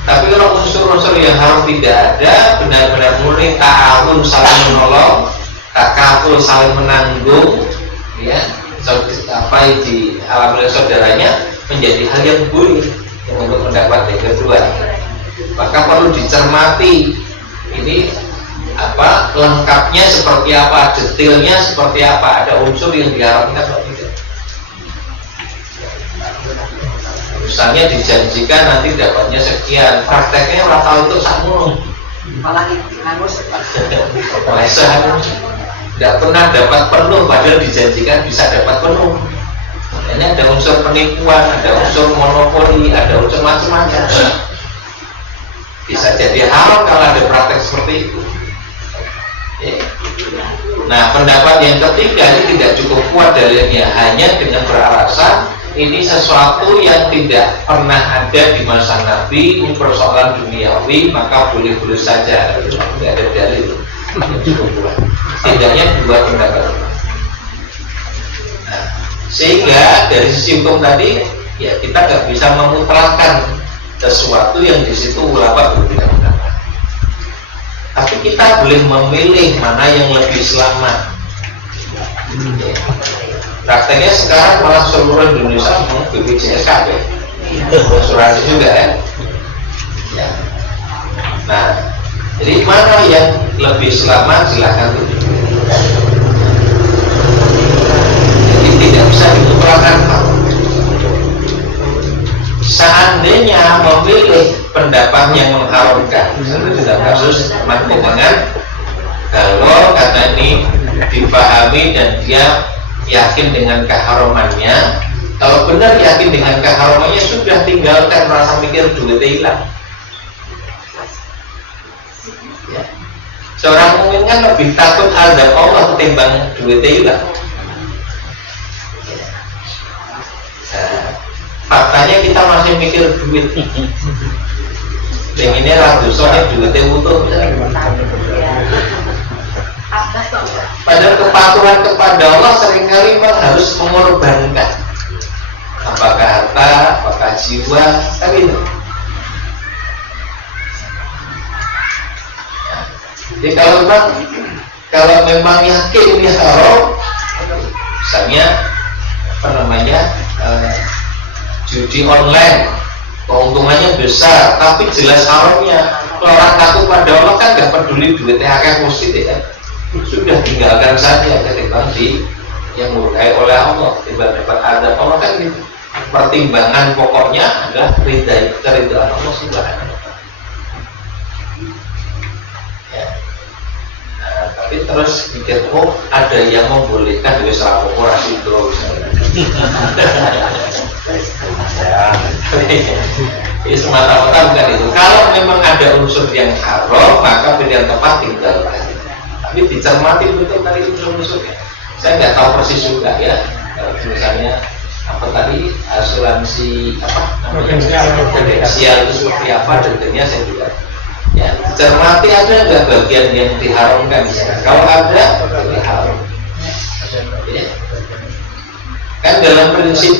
Tapi kalau unsur-unsur yang haram tidak ada, benar-benar murni ta'awun saling menolong, takaful saling menanggung, ya apa yang dialami oleh saudaranya menjadi hal yang boleh untuk mendapat yang kedua. Maka perlu dicermati ini apa lengkapnya seperti apa, detailnya seperti apa, ada unsur yang diharamkan atau tidak. Misalnya dijanjikan nanti dapatnya sekian, prakteknya orang tahu itu sakmu malah hangus tidak pernah dapat penuh, padahal dijanjikan bisa dapat penuh. Ini ada unsur penipuan, ada unsur monopoli, ada unsur macam-macam. Bisa jadi haram kalau ada praktek seperti itu. Nah, pendapat yang ketiga ini tidak cukup kuat dalilnya, hanya dengan beralasan ini sesuatu yang tidak pernah ada di masa Nabi, ini persoalan duniawi, maka boleh-boleh saja. Itu tidak ada dalil. Setidaknya dua pendapat. Nah, sehingga dari sisi hukum tadi, ya kita nggak bisa memutlakkan sesuatu yang di situ ulama berbeda pendapat. Tapi kita boleh memilih mana yang lebih selamat. Prakteknya sekarang malah seluruh Indonesia mau BPJS KB, asuransi juga ya. Nah, jadi mana yang lebih selamat silahkan tuh. Jadi tidak bisa dimutlakkan. Seandainya memilih pendapat yang mengharamkan, dalam kasus mahkumangan, kalau kata ini dipahami dan dia yakin dengan keharamannya, kalau benar yakin dengan keharamannya sudah tinggalkan rasa mikir duitnya hilang. Ya. Seorang mukmin kan lebih takut azab Allah ketimbang duitnya hilang. Nah, faktanya kita masih mikir duit. Yang ini ragu soalnya duitnya utuh. Padahal kepatuhan kepada Allah seringkali memang harus mengorbankan, apakah harta, apakah jiwa, kan itu. Jadi kalau memang yakin ini haram, misalnya apa namanya judi online, keuntungannya besar, tapi jelas haramnya. Kalau orang takut pada Allah kan nggak peduli duitnya akeh positif kan. Sudah tinggalkan saja ketimbang yang murkai oleh Allah, ketimbang dapat adab Allah kan gitu. Pertimbangan pokoknya adalah keridhaan Allah Subhanahu wa taala. Ya. Nah, tapi terus pikir ada yang membolehkan wis ra ora sindro misalnya. Ini semata-mata bukan itu. Kalau memang ada unsur yang haram, maka pilihan tepat tinggalkan. Tapi dicermati betul tadi unsur-unsurnya. Saya nggak tahu persis juga ya. Misalnya apa tadi asuransi apa? Potensial itu seperti apa? Detailnya saya juga Ya, cermati ada nggak bagian yang diharamkan? Kalau ada, diharam. Ya. Kan dalam prinsip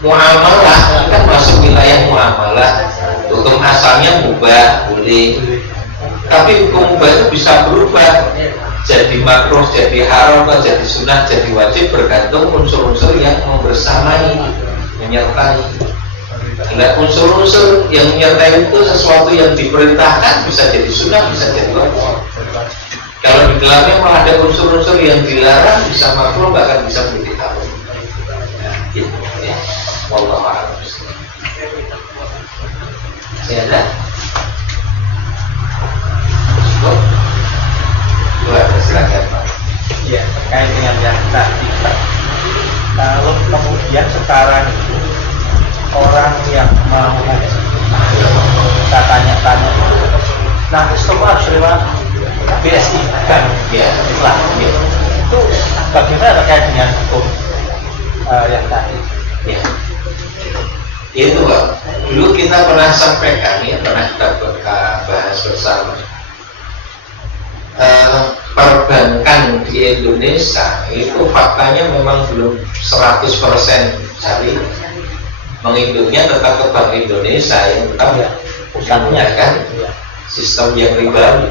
muamalah kan masuk wilayah muamalah, hukum asalnya mubah boleh, tapi hukum mubah itu bisa berubah jadi makruh, jadi haram, atau jadi sunnah, jadi wajib, bergantung unsur-unsur yang membersamai, menyertai. Nah, unsur-unsur yang menyertai itu sesuatu yang diperintahkan bisa jadi sunnah, bisa jadi wajib. Kalau di dalamnya malah ada unsur-unsur yang dilarang, bisa makruh, bahkan bisa menjadi haram. Gitu ya. Wallahu a'lam. Masih ada? Cukup? Dua, silakan Pak. Ya, terkait dengan yang tadi Pak. Kalau kemudian sekarang itu orang yang mau haji, kita tanya-tanya, nah semua harus lewat BSI kan? Ya, Islam. Itu bagaimana terkait dengan hukum yang tadi? ya. Itu Pak. Dulu kita pernah sampaikan, ya, pernah kita bahas bersama. Perbankan di Indonesia itu faktanya memang belum 100% syariah. Menginduknya tetap ke Bank Indonesia yang tetap menggunakan sistem yang ribawi.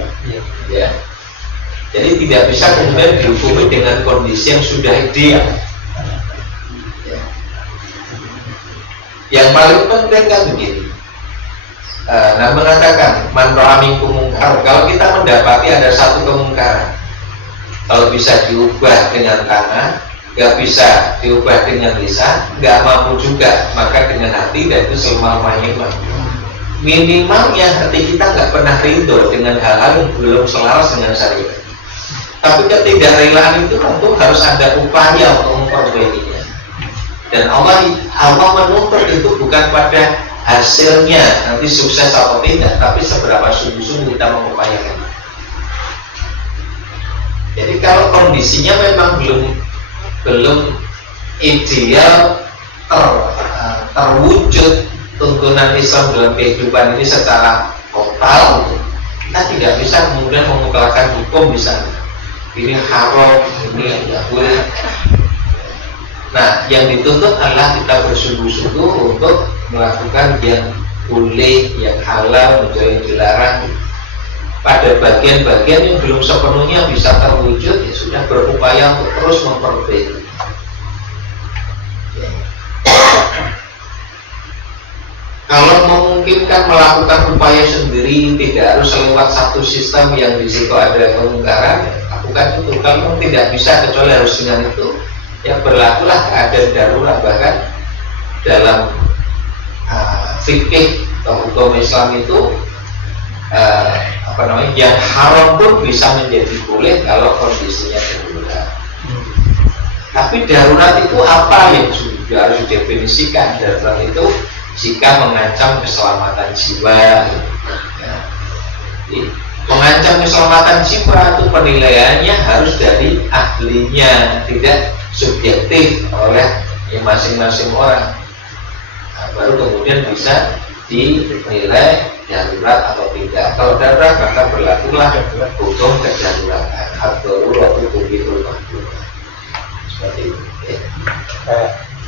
Ya. Jadi tidak bisa kemudian dihukumi dengan kondisi yang sudah ideal. Ya. Yang paling penting kan begini. Nah, mengatakan man ra'a minkum munkar, kalau kita mendapati ada satu kemungkaran, kalau bisa diubah dengan tangan, nggak bisa diubah dengan lisan, nggak mampu juga, maka dengan hati, dan itu selama-lamanya minimalnya hati kita nggak pernah ridho dengan hal-hal yang belum selaras dengan syariat. Tapi ketidakrelaan itu tentu harus ada upaya untuk memperbaikinya. Dan Allah menuntut itu bukan pada hasilnya nanti sukses atau tidak, tapi seberapa sungguh-sungguh kita mengupayakan. Jadi kalau kondisinya memang belum ideal terwujud tuntunan Islam dalam kehidupan ini secara total, kita tidak bisa kemudian mengumpulkan hukum misalnya ini haram, ini tidak boleh. Nah, yang dituntut adalah kita bersungguh-sungguh untuk melakukan yang boleh, yang halal, menjauhi yang dilarang. Pada bagian-bagian yang belum sepenuhnya bisa terwujud, ya sudah berupaya untuk terus memperbaiki. Ya. Kalau memungkinkan melakukan upaya sendiri, tidak harus lewat satu sistem yang di situ ada kemungkaran, lakukan itu. Kalau tidak bisa kecuali harus dengan itu, ya berlakulah keadaan darurat. Bahkan dalam fikih atau hukum Islam itu yang haram pun bisa menjadi boleh kalau kondisinya darurat. Tapi darurat itu apa yang juga harus didefinisikan. Darurat itu jika mengancam keselamatan jiwa. Ya. Mengancam keselamatan jiwa itu penilaiannya harus dari ahlinya, tidak subjektif oleh masing-masing orang. Nah, baru kemudian bisa dinilai darurat atau tidak. Kalau darurat maka berlakulah hukum kedaruratan. Ad-darurat itu begitu seperti itu.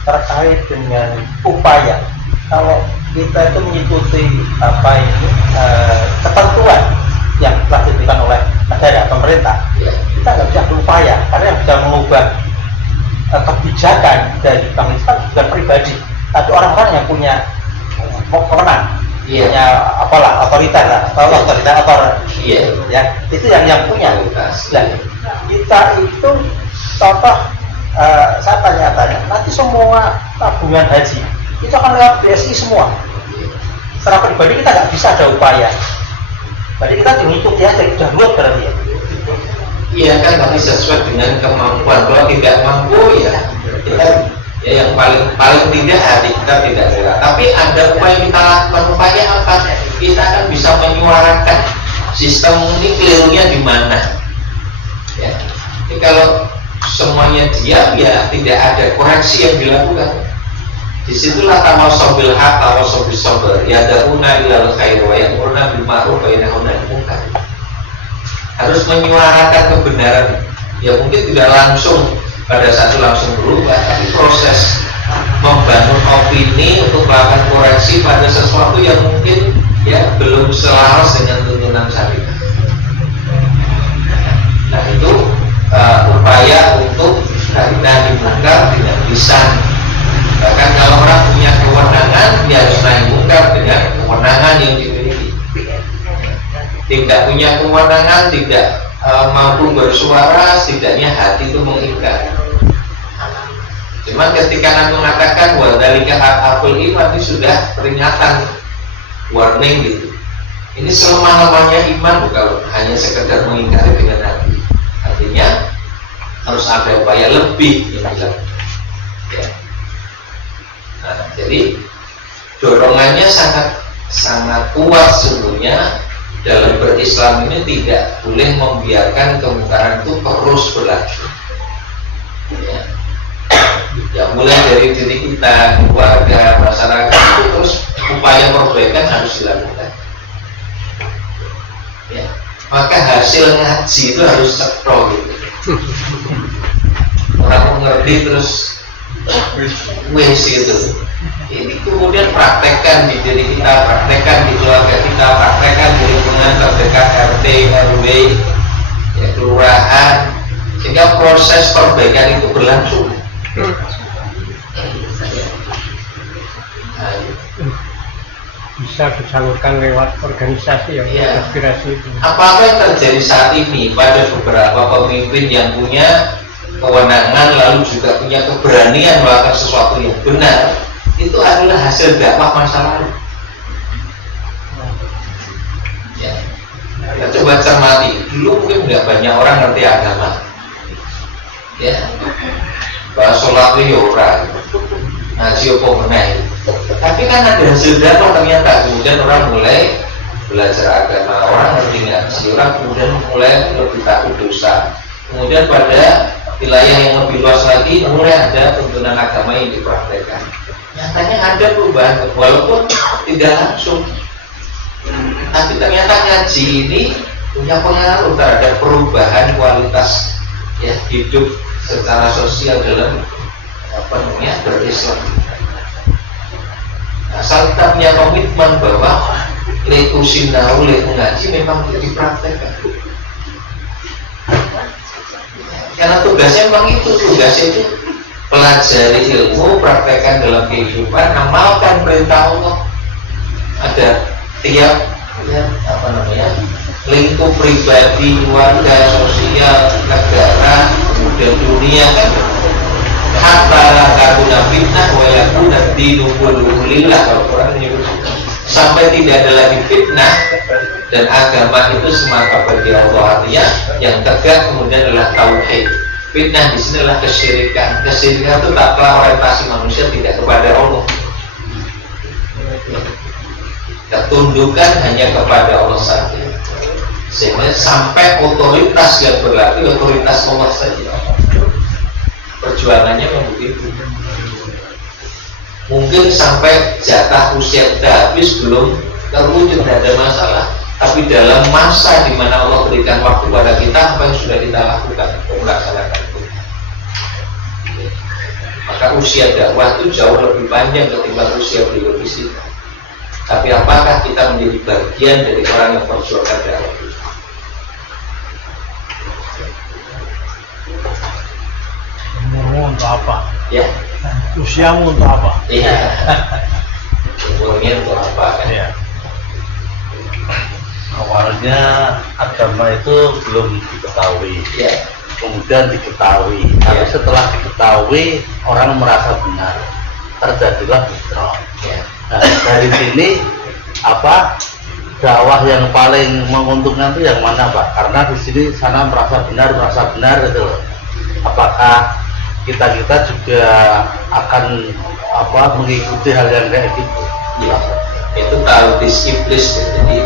Terkait dengan upaya, kalau kita itu mengikuti ketentuan yang telah diberikan oleh negara, pemerintah, kita nggak bisa berupaya, karena yang bisa mengubah kebijakan dari Bank Islam bukan pribadi, tapi orang-orang yang punya kewenangan, punya otoriter, ya, itu yang punya. Dan kita itu contoh, saya tanya-tanya, nanti semua tabungan haji itu akan lewat BSI semua. Secara pribadi kita nggak bisa ada upaya. Jadi kita mengikuti aja, sudah buat berarti ya. Iya kan, tapi sesuai dengan kemampuan. Kalau tidak mampu ya kita yang paling tidak hati kita tidak rela. Tapi ada upaya kita lakukan. Upaya apa? Kita akan bisa menyuarakan sistem ini kelirunya di mana. Ya. Jadi kalau semuanya diam ya tidak ada koreksi yang dilakukan. Disitulah tawasaw bil haq, tawasaw bis sabr, yad'una ilal khair wa ya'muruna bil ma'ruf wa yanhauna 'anil munkar. Harus menyuarakan kebenaran. Ya mungkin tidak langsung pada saat itu langsung berubah, tapi proses membangun opini untuk melakukan koreksi pada sesuatu yang mungkin ya belum selaras dengan tuntunan syariat. Nah itu upaya untuk nahi mungkar dengan lisan. Bahkan kalau orang punya kewenangan, dia harus nahi mungkar dengan kewenangan yang dimiliki. Tidak punya kewenangan, tidak mampu bersuara, setidaknya hati itu mengingkar. Cuma ketika Nabi mengatakan wadhalika hakul iman, ini sudah peringatan, warning gitu. Ini selemah-lemahnya iman kalau hanya sekedar mengingkari dengan hati. Artinya harus ada upaya lebih yang dilakukan. Ya. Nah, jadi dorongannya sangat kuat sebenarnya dalam berislam ini, tidak boleh membiarkan kemungkaran itu terus berlangsung. Ya, mulai dari diri kita, keluarga, masyarakat itu terus upaya perbaikan harus dilakukan. Ya, maka hasil ngaji itu harus cetro gitu. Orang mengerti terus wes gitu. Ini kemudian praktekkan di diri kita, praktekkan di keluarga kita, praktekkan di lingkungan terdekat RT, RW, ya, kelurahan, sehingga proses perbaikan itu berlangsung. Bisa disalurkan lewat organisasi yang terinspirasi itu. Apa yang terjadi saat ini pada beberapa pemimpin yang punya kewenangan lalu juga punya keberanian melakukan sesuatu yang benar, itu adalah hasil dakwah masa lalu. Ya. Kita coba cermati. Dulu mungkin tidak banyak orang ngerti agama. Ya. Bahas sholat itu orang, ngaji apa meneh. Tapi kan ada hasil dakwah ternyata. Kemudian orang mulai belajar agama, orang ngerti ngaji, orang kemudian mulai lebih takut dosa. Kemudian pada wilayah yang lebih luas lagi mulai ada tuntunan agama yang dipraktekkan. Nyatanya ada perubahan, walaupun tidak langsung. Tapi ternyata ngaji ini punya pengaruh terhadap perubahan kualitas ya hidup secara sosial dalam berislam. Asal kita punya komitmen bahwa leku sinau, leku ngaji memang dipraktekkan. Karena tugasnya memang itu, tugasnya itu pelajari ilmu, praktekkan dalam kehidupan, amalkan perintah Allah. Ada tiap lingkup pribadi, keluarga, sosial, negara, kemudian dunia kan. Hatta la takuna fitnah wa yakuna dinu kulluhu lillah, kalau Quran menyebut. Sampai tidak ada lagi fitnah dan agama itu semata bagi Allah. Artinya yang tegak kemudian adalah tauhid. Fitnah di sini adalah kesyirikan. Kesyirikan itu taklah orientasi manusia tidak kepada Allah. Ketundukan hanya kepada Allah saja. Sehingga sampai otoritas yang berlaku otoritas Allah saja. Perjuangannya begitu. Mungkin sampai jatah usia kita habis belum terwujud, tidak ada masalah. Tapi dalam masa di mana Allah berikan waktu pada kita, apa yang sudah kita lakukan untuk melaksanakan itu? Maka usia dakwah itu jauh lebih panjang ketimbang usia biologis kita. Tapi apakah kita menjadi bagian dari orang yang perjuangkan dakwah itu? Umurmu untuk apa? Ya. Usiamu untuk apa? Iya. Umurnya untuk apa kan? Ya. Awalnya agama itu belum diketahui. Ya. Kemudian diketahui. Tapi setelah diketahui orang merasa benar. Terjadilah bentrok. Ya. Nah, dari sini apa dakwah yang paling menguntungkan itu yang mana, Pak? Karena di sini sana merasa benar itu loh. Apakah kita juga akan mengikuti hal yang kayak gitu? Ya. Itu taldis iblis. Jadi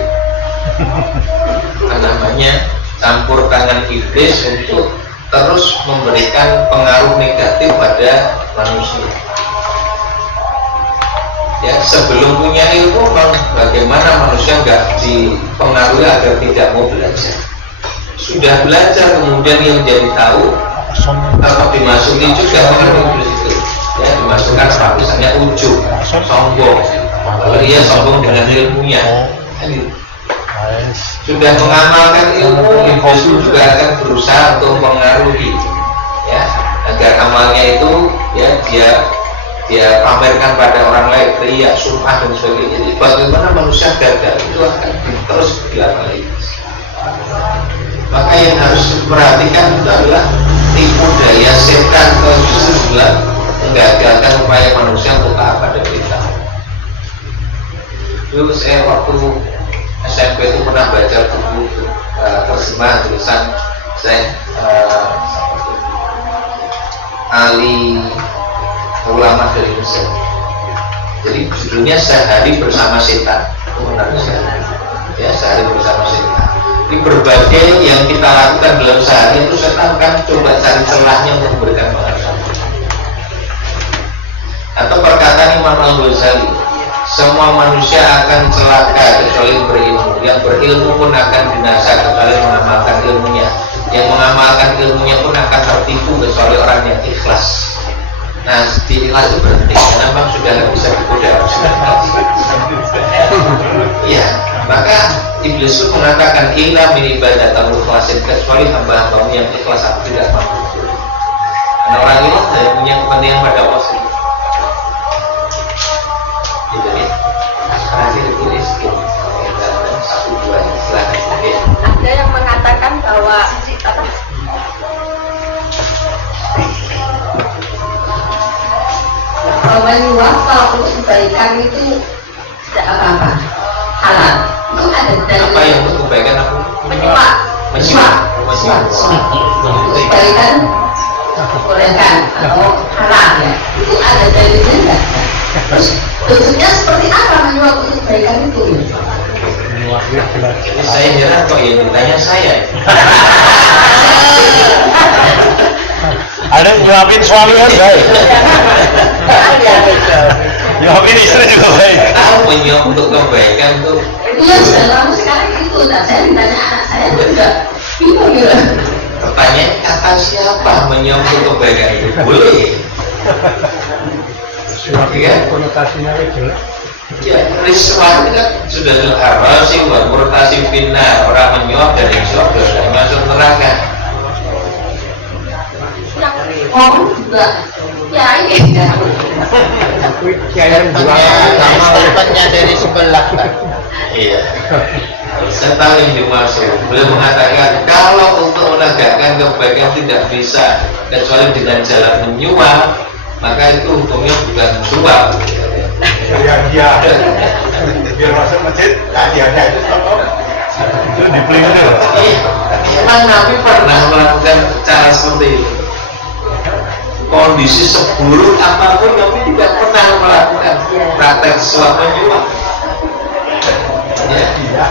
namanya campur tangan iblis untuk terus memberikan pengaruh negatif pada manusia. Ya, sebelum punya ilmu, bagaimana manusia nggak dipengaruhi agar tidak mau belajar. Sudah belajar kemudian yang jadi tahu atau dimasuki juga pengaruh itu. Ya, dimasukkan misalnya ujub, sombong. Kalau dia sombong dengan ilmunya, sudah mengamalkan ilmu, iblis juga akan berusaha untuk mengaruhi, ya, agar amalnya itu ya dia pamerkan pada orang lain, ria, sum'ah dan sebagainya. Jadi bagaimana manusia gagal itu akan terus dilakukan iblis. Maka yang harus diperhatikan itu adalah tipu daya setan atau justru menggagalkan upaya manusia untuk taat pada perintah. Dulu saya waktu SMP itu pernah baca buku terjemahan tulisan saya Ali ulama dari Mesir. Jadi judulnya Sehari Bersama Setan. Ya, Sehari Bersama Setan. Di berbagai yang kita lakukan dalam sehari itu setan kan coba cari celahnya untuk memberikan pengaruh. Atau perkataan Imam Al-Ghazali, semua manusia akan celaka kecuali berilmu. Yang berilmu pun akan binasa kecuali mengamalkan ilmunya. Yang mengamalkan ilmunya pun akan tertipu kecuali orang yang ikhlas. Nah, di ikhlas itu berhenti karena memang sudah tidak bisa digoda. Iya, maka iblis itu mengatakan illa min ibadatal mukhlasin, kecuali hamba-hambamu yang ikhlas aku tidak mampu. Karena orang ikhlas tidak punya kepentingan pada Allah sendiri. Jadi hasil tulis satu dua silahkan. Ada yang mengatakan bahwa menyuap kalau untuk kebaikan itu tidak apa-apa, halal. Itu ada dalil. Apa yang untuk kebaikan aku? Menyuap. Kebaikan bolehkan atau halal ya. Itu ada dalilnya enggak? Terus bentuknya seperti apa menyuap untuk kebaikan itu? Ini saya heran kok ya ditanya saya. Ada yang nyuapin suami kan baik, nyuapin istri juga baik. Tahu menyuap untuk kebaikan tuh. Iya, selama sekarang itu. Nah, saya ditanya anak saya juga bingung gitu. Pertanyaan kata siapa menyuap untuk kebaikan itu? Boleh. Suap itu konotasinya jelek. Ya, riswah itu kan sudah harasi buat murtasi finnar, orang menyuap dan disuap sudah masuk neraka. Oh, juga. Ya ini. Tapi kiai yang jual agama temannya dari sebelah kan. Iya. Saya tahu yang dimaksud. Beliau mengatakan kalau untuk menegakkan kebaikan tidak bisa kecuali dengan jalan menyuap, maka itu hukumnya bukan suap. Dia biar masuk masjid, hadiahnya itu itu dipelihara. Memang Nabi pernah melakukan cara seperti itu. Kondisi seburuk apapun Nabi tidak pernah melakukan praktek suap menyuap. Ya.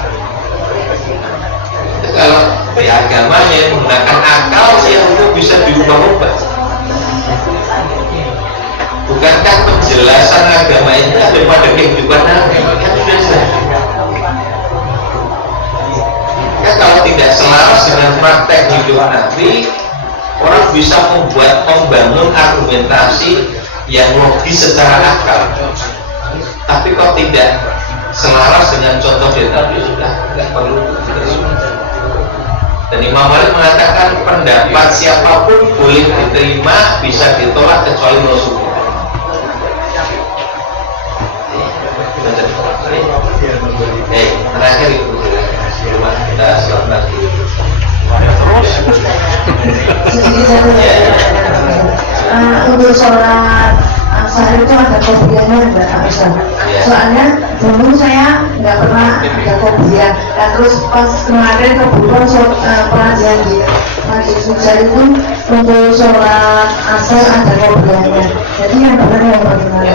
Kalau di agamanya menggunakan akal yang itu bisa dirubah-rubah. Bukankah penjelasan agama itu ada pada kehidupan Nabi? Kan sudah jelas. Kan kalau tidak selaras dengan praktek hidup Nabi, orang bisa membangun argumentasi yang logis secara akal. Tapi kok tidak selaras dengan contoh dari Nabi, sudah tidak perlu diterima. Dan Imam Malik mengatakan pendapat siapapun boleh diterima, bisa ditolak kecuali Rasulullah. Terakhir itu kita selamat. Untuk sholat asar itu ada kopiannya enggak Ustaz? Soalnya dulu saya nggak pernah ada kopian. Dan terus pas kemarin kebetulan pengajian di Masjid Sujar itu untuk sholat asar ada kopiannya. Jadi yang benar yang bagaimana?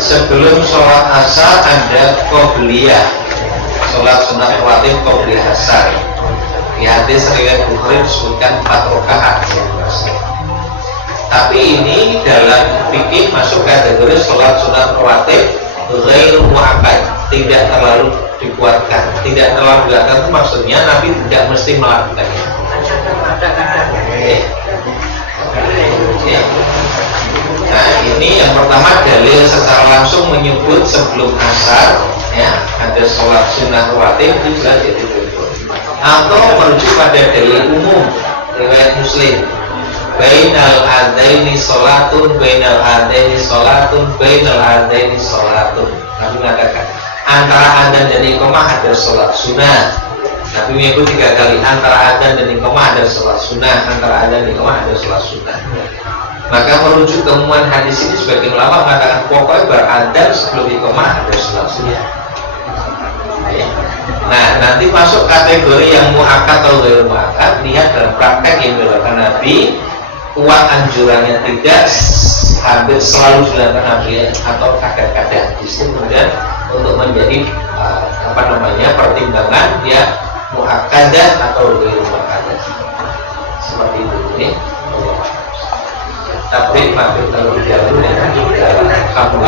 Sebelum sholat asar ada qobliyah, sholat sunat rawatib qobliyah asar. Di hadis riwayat Bukhari disebutkan 4 rakaat. Tapi ini dalam fikih masuk kategori sholat sunat rawatib ghairu muakkad, tidak terlalu dikuatkan. Tidak terlalu dikuatkan itu maksudnya Nabi tidak mesti melakukannya. Nah, ini yang pertama dalil secara langsung menyebut sebelum asar ya ada sholat sunnah rawatib itu jelas jadi betul. Atau merujuk pada dalil umum riwayat Muslim. Bainal adaini sholatun, bainal adaini sholatun, bainal adaini sholatun. Nabi mengatakan antara adzan dan iqamah ada sholat sunnah. Nabi menyebut 3 kali antara adzan dan iqamah ada sholat sunnah, antara adzan dan iqamah ada sholat sunnah. Maka merujuk keumuman hadis ini sebagian ulama mengatakan pokoknya beradzan sebelum iqamah ada sholat sunnah. Nah, nanti masuk kategori yang muakkad atau ghairu muakkad, lihat dalam praktek yang dilakukan Nabi, kuat anjurannya tidak hampir selalu dilakukan Nabi atau kadang-kadang justru kemudian untuk menjadi pertimbangan dia muakkadah atau ghairu muakkadah seperti itu ini. Tapi maksud kalau dia itu kamu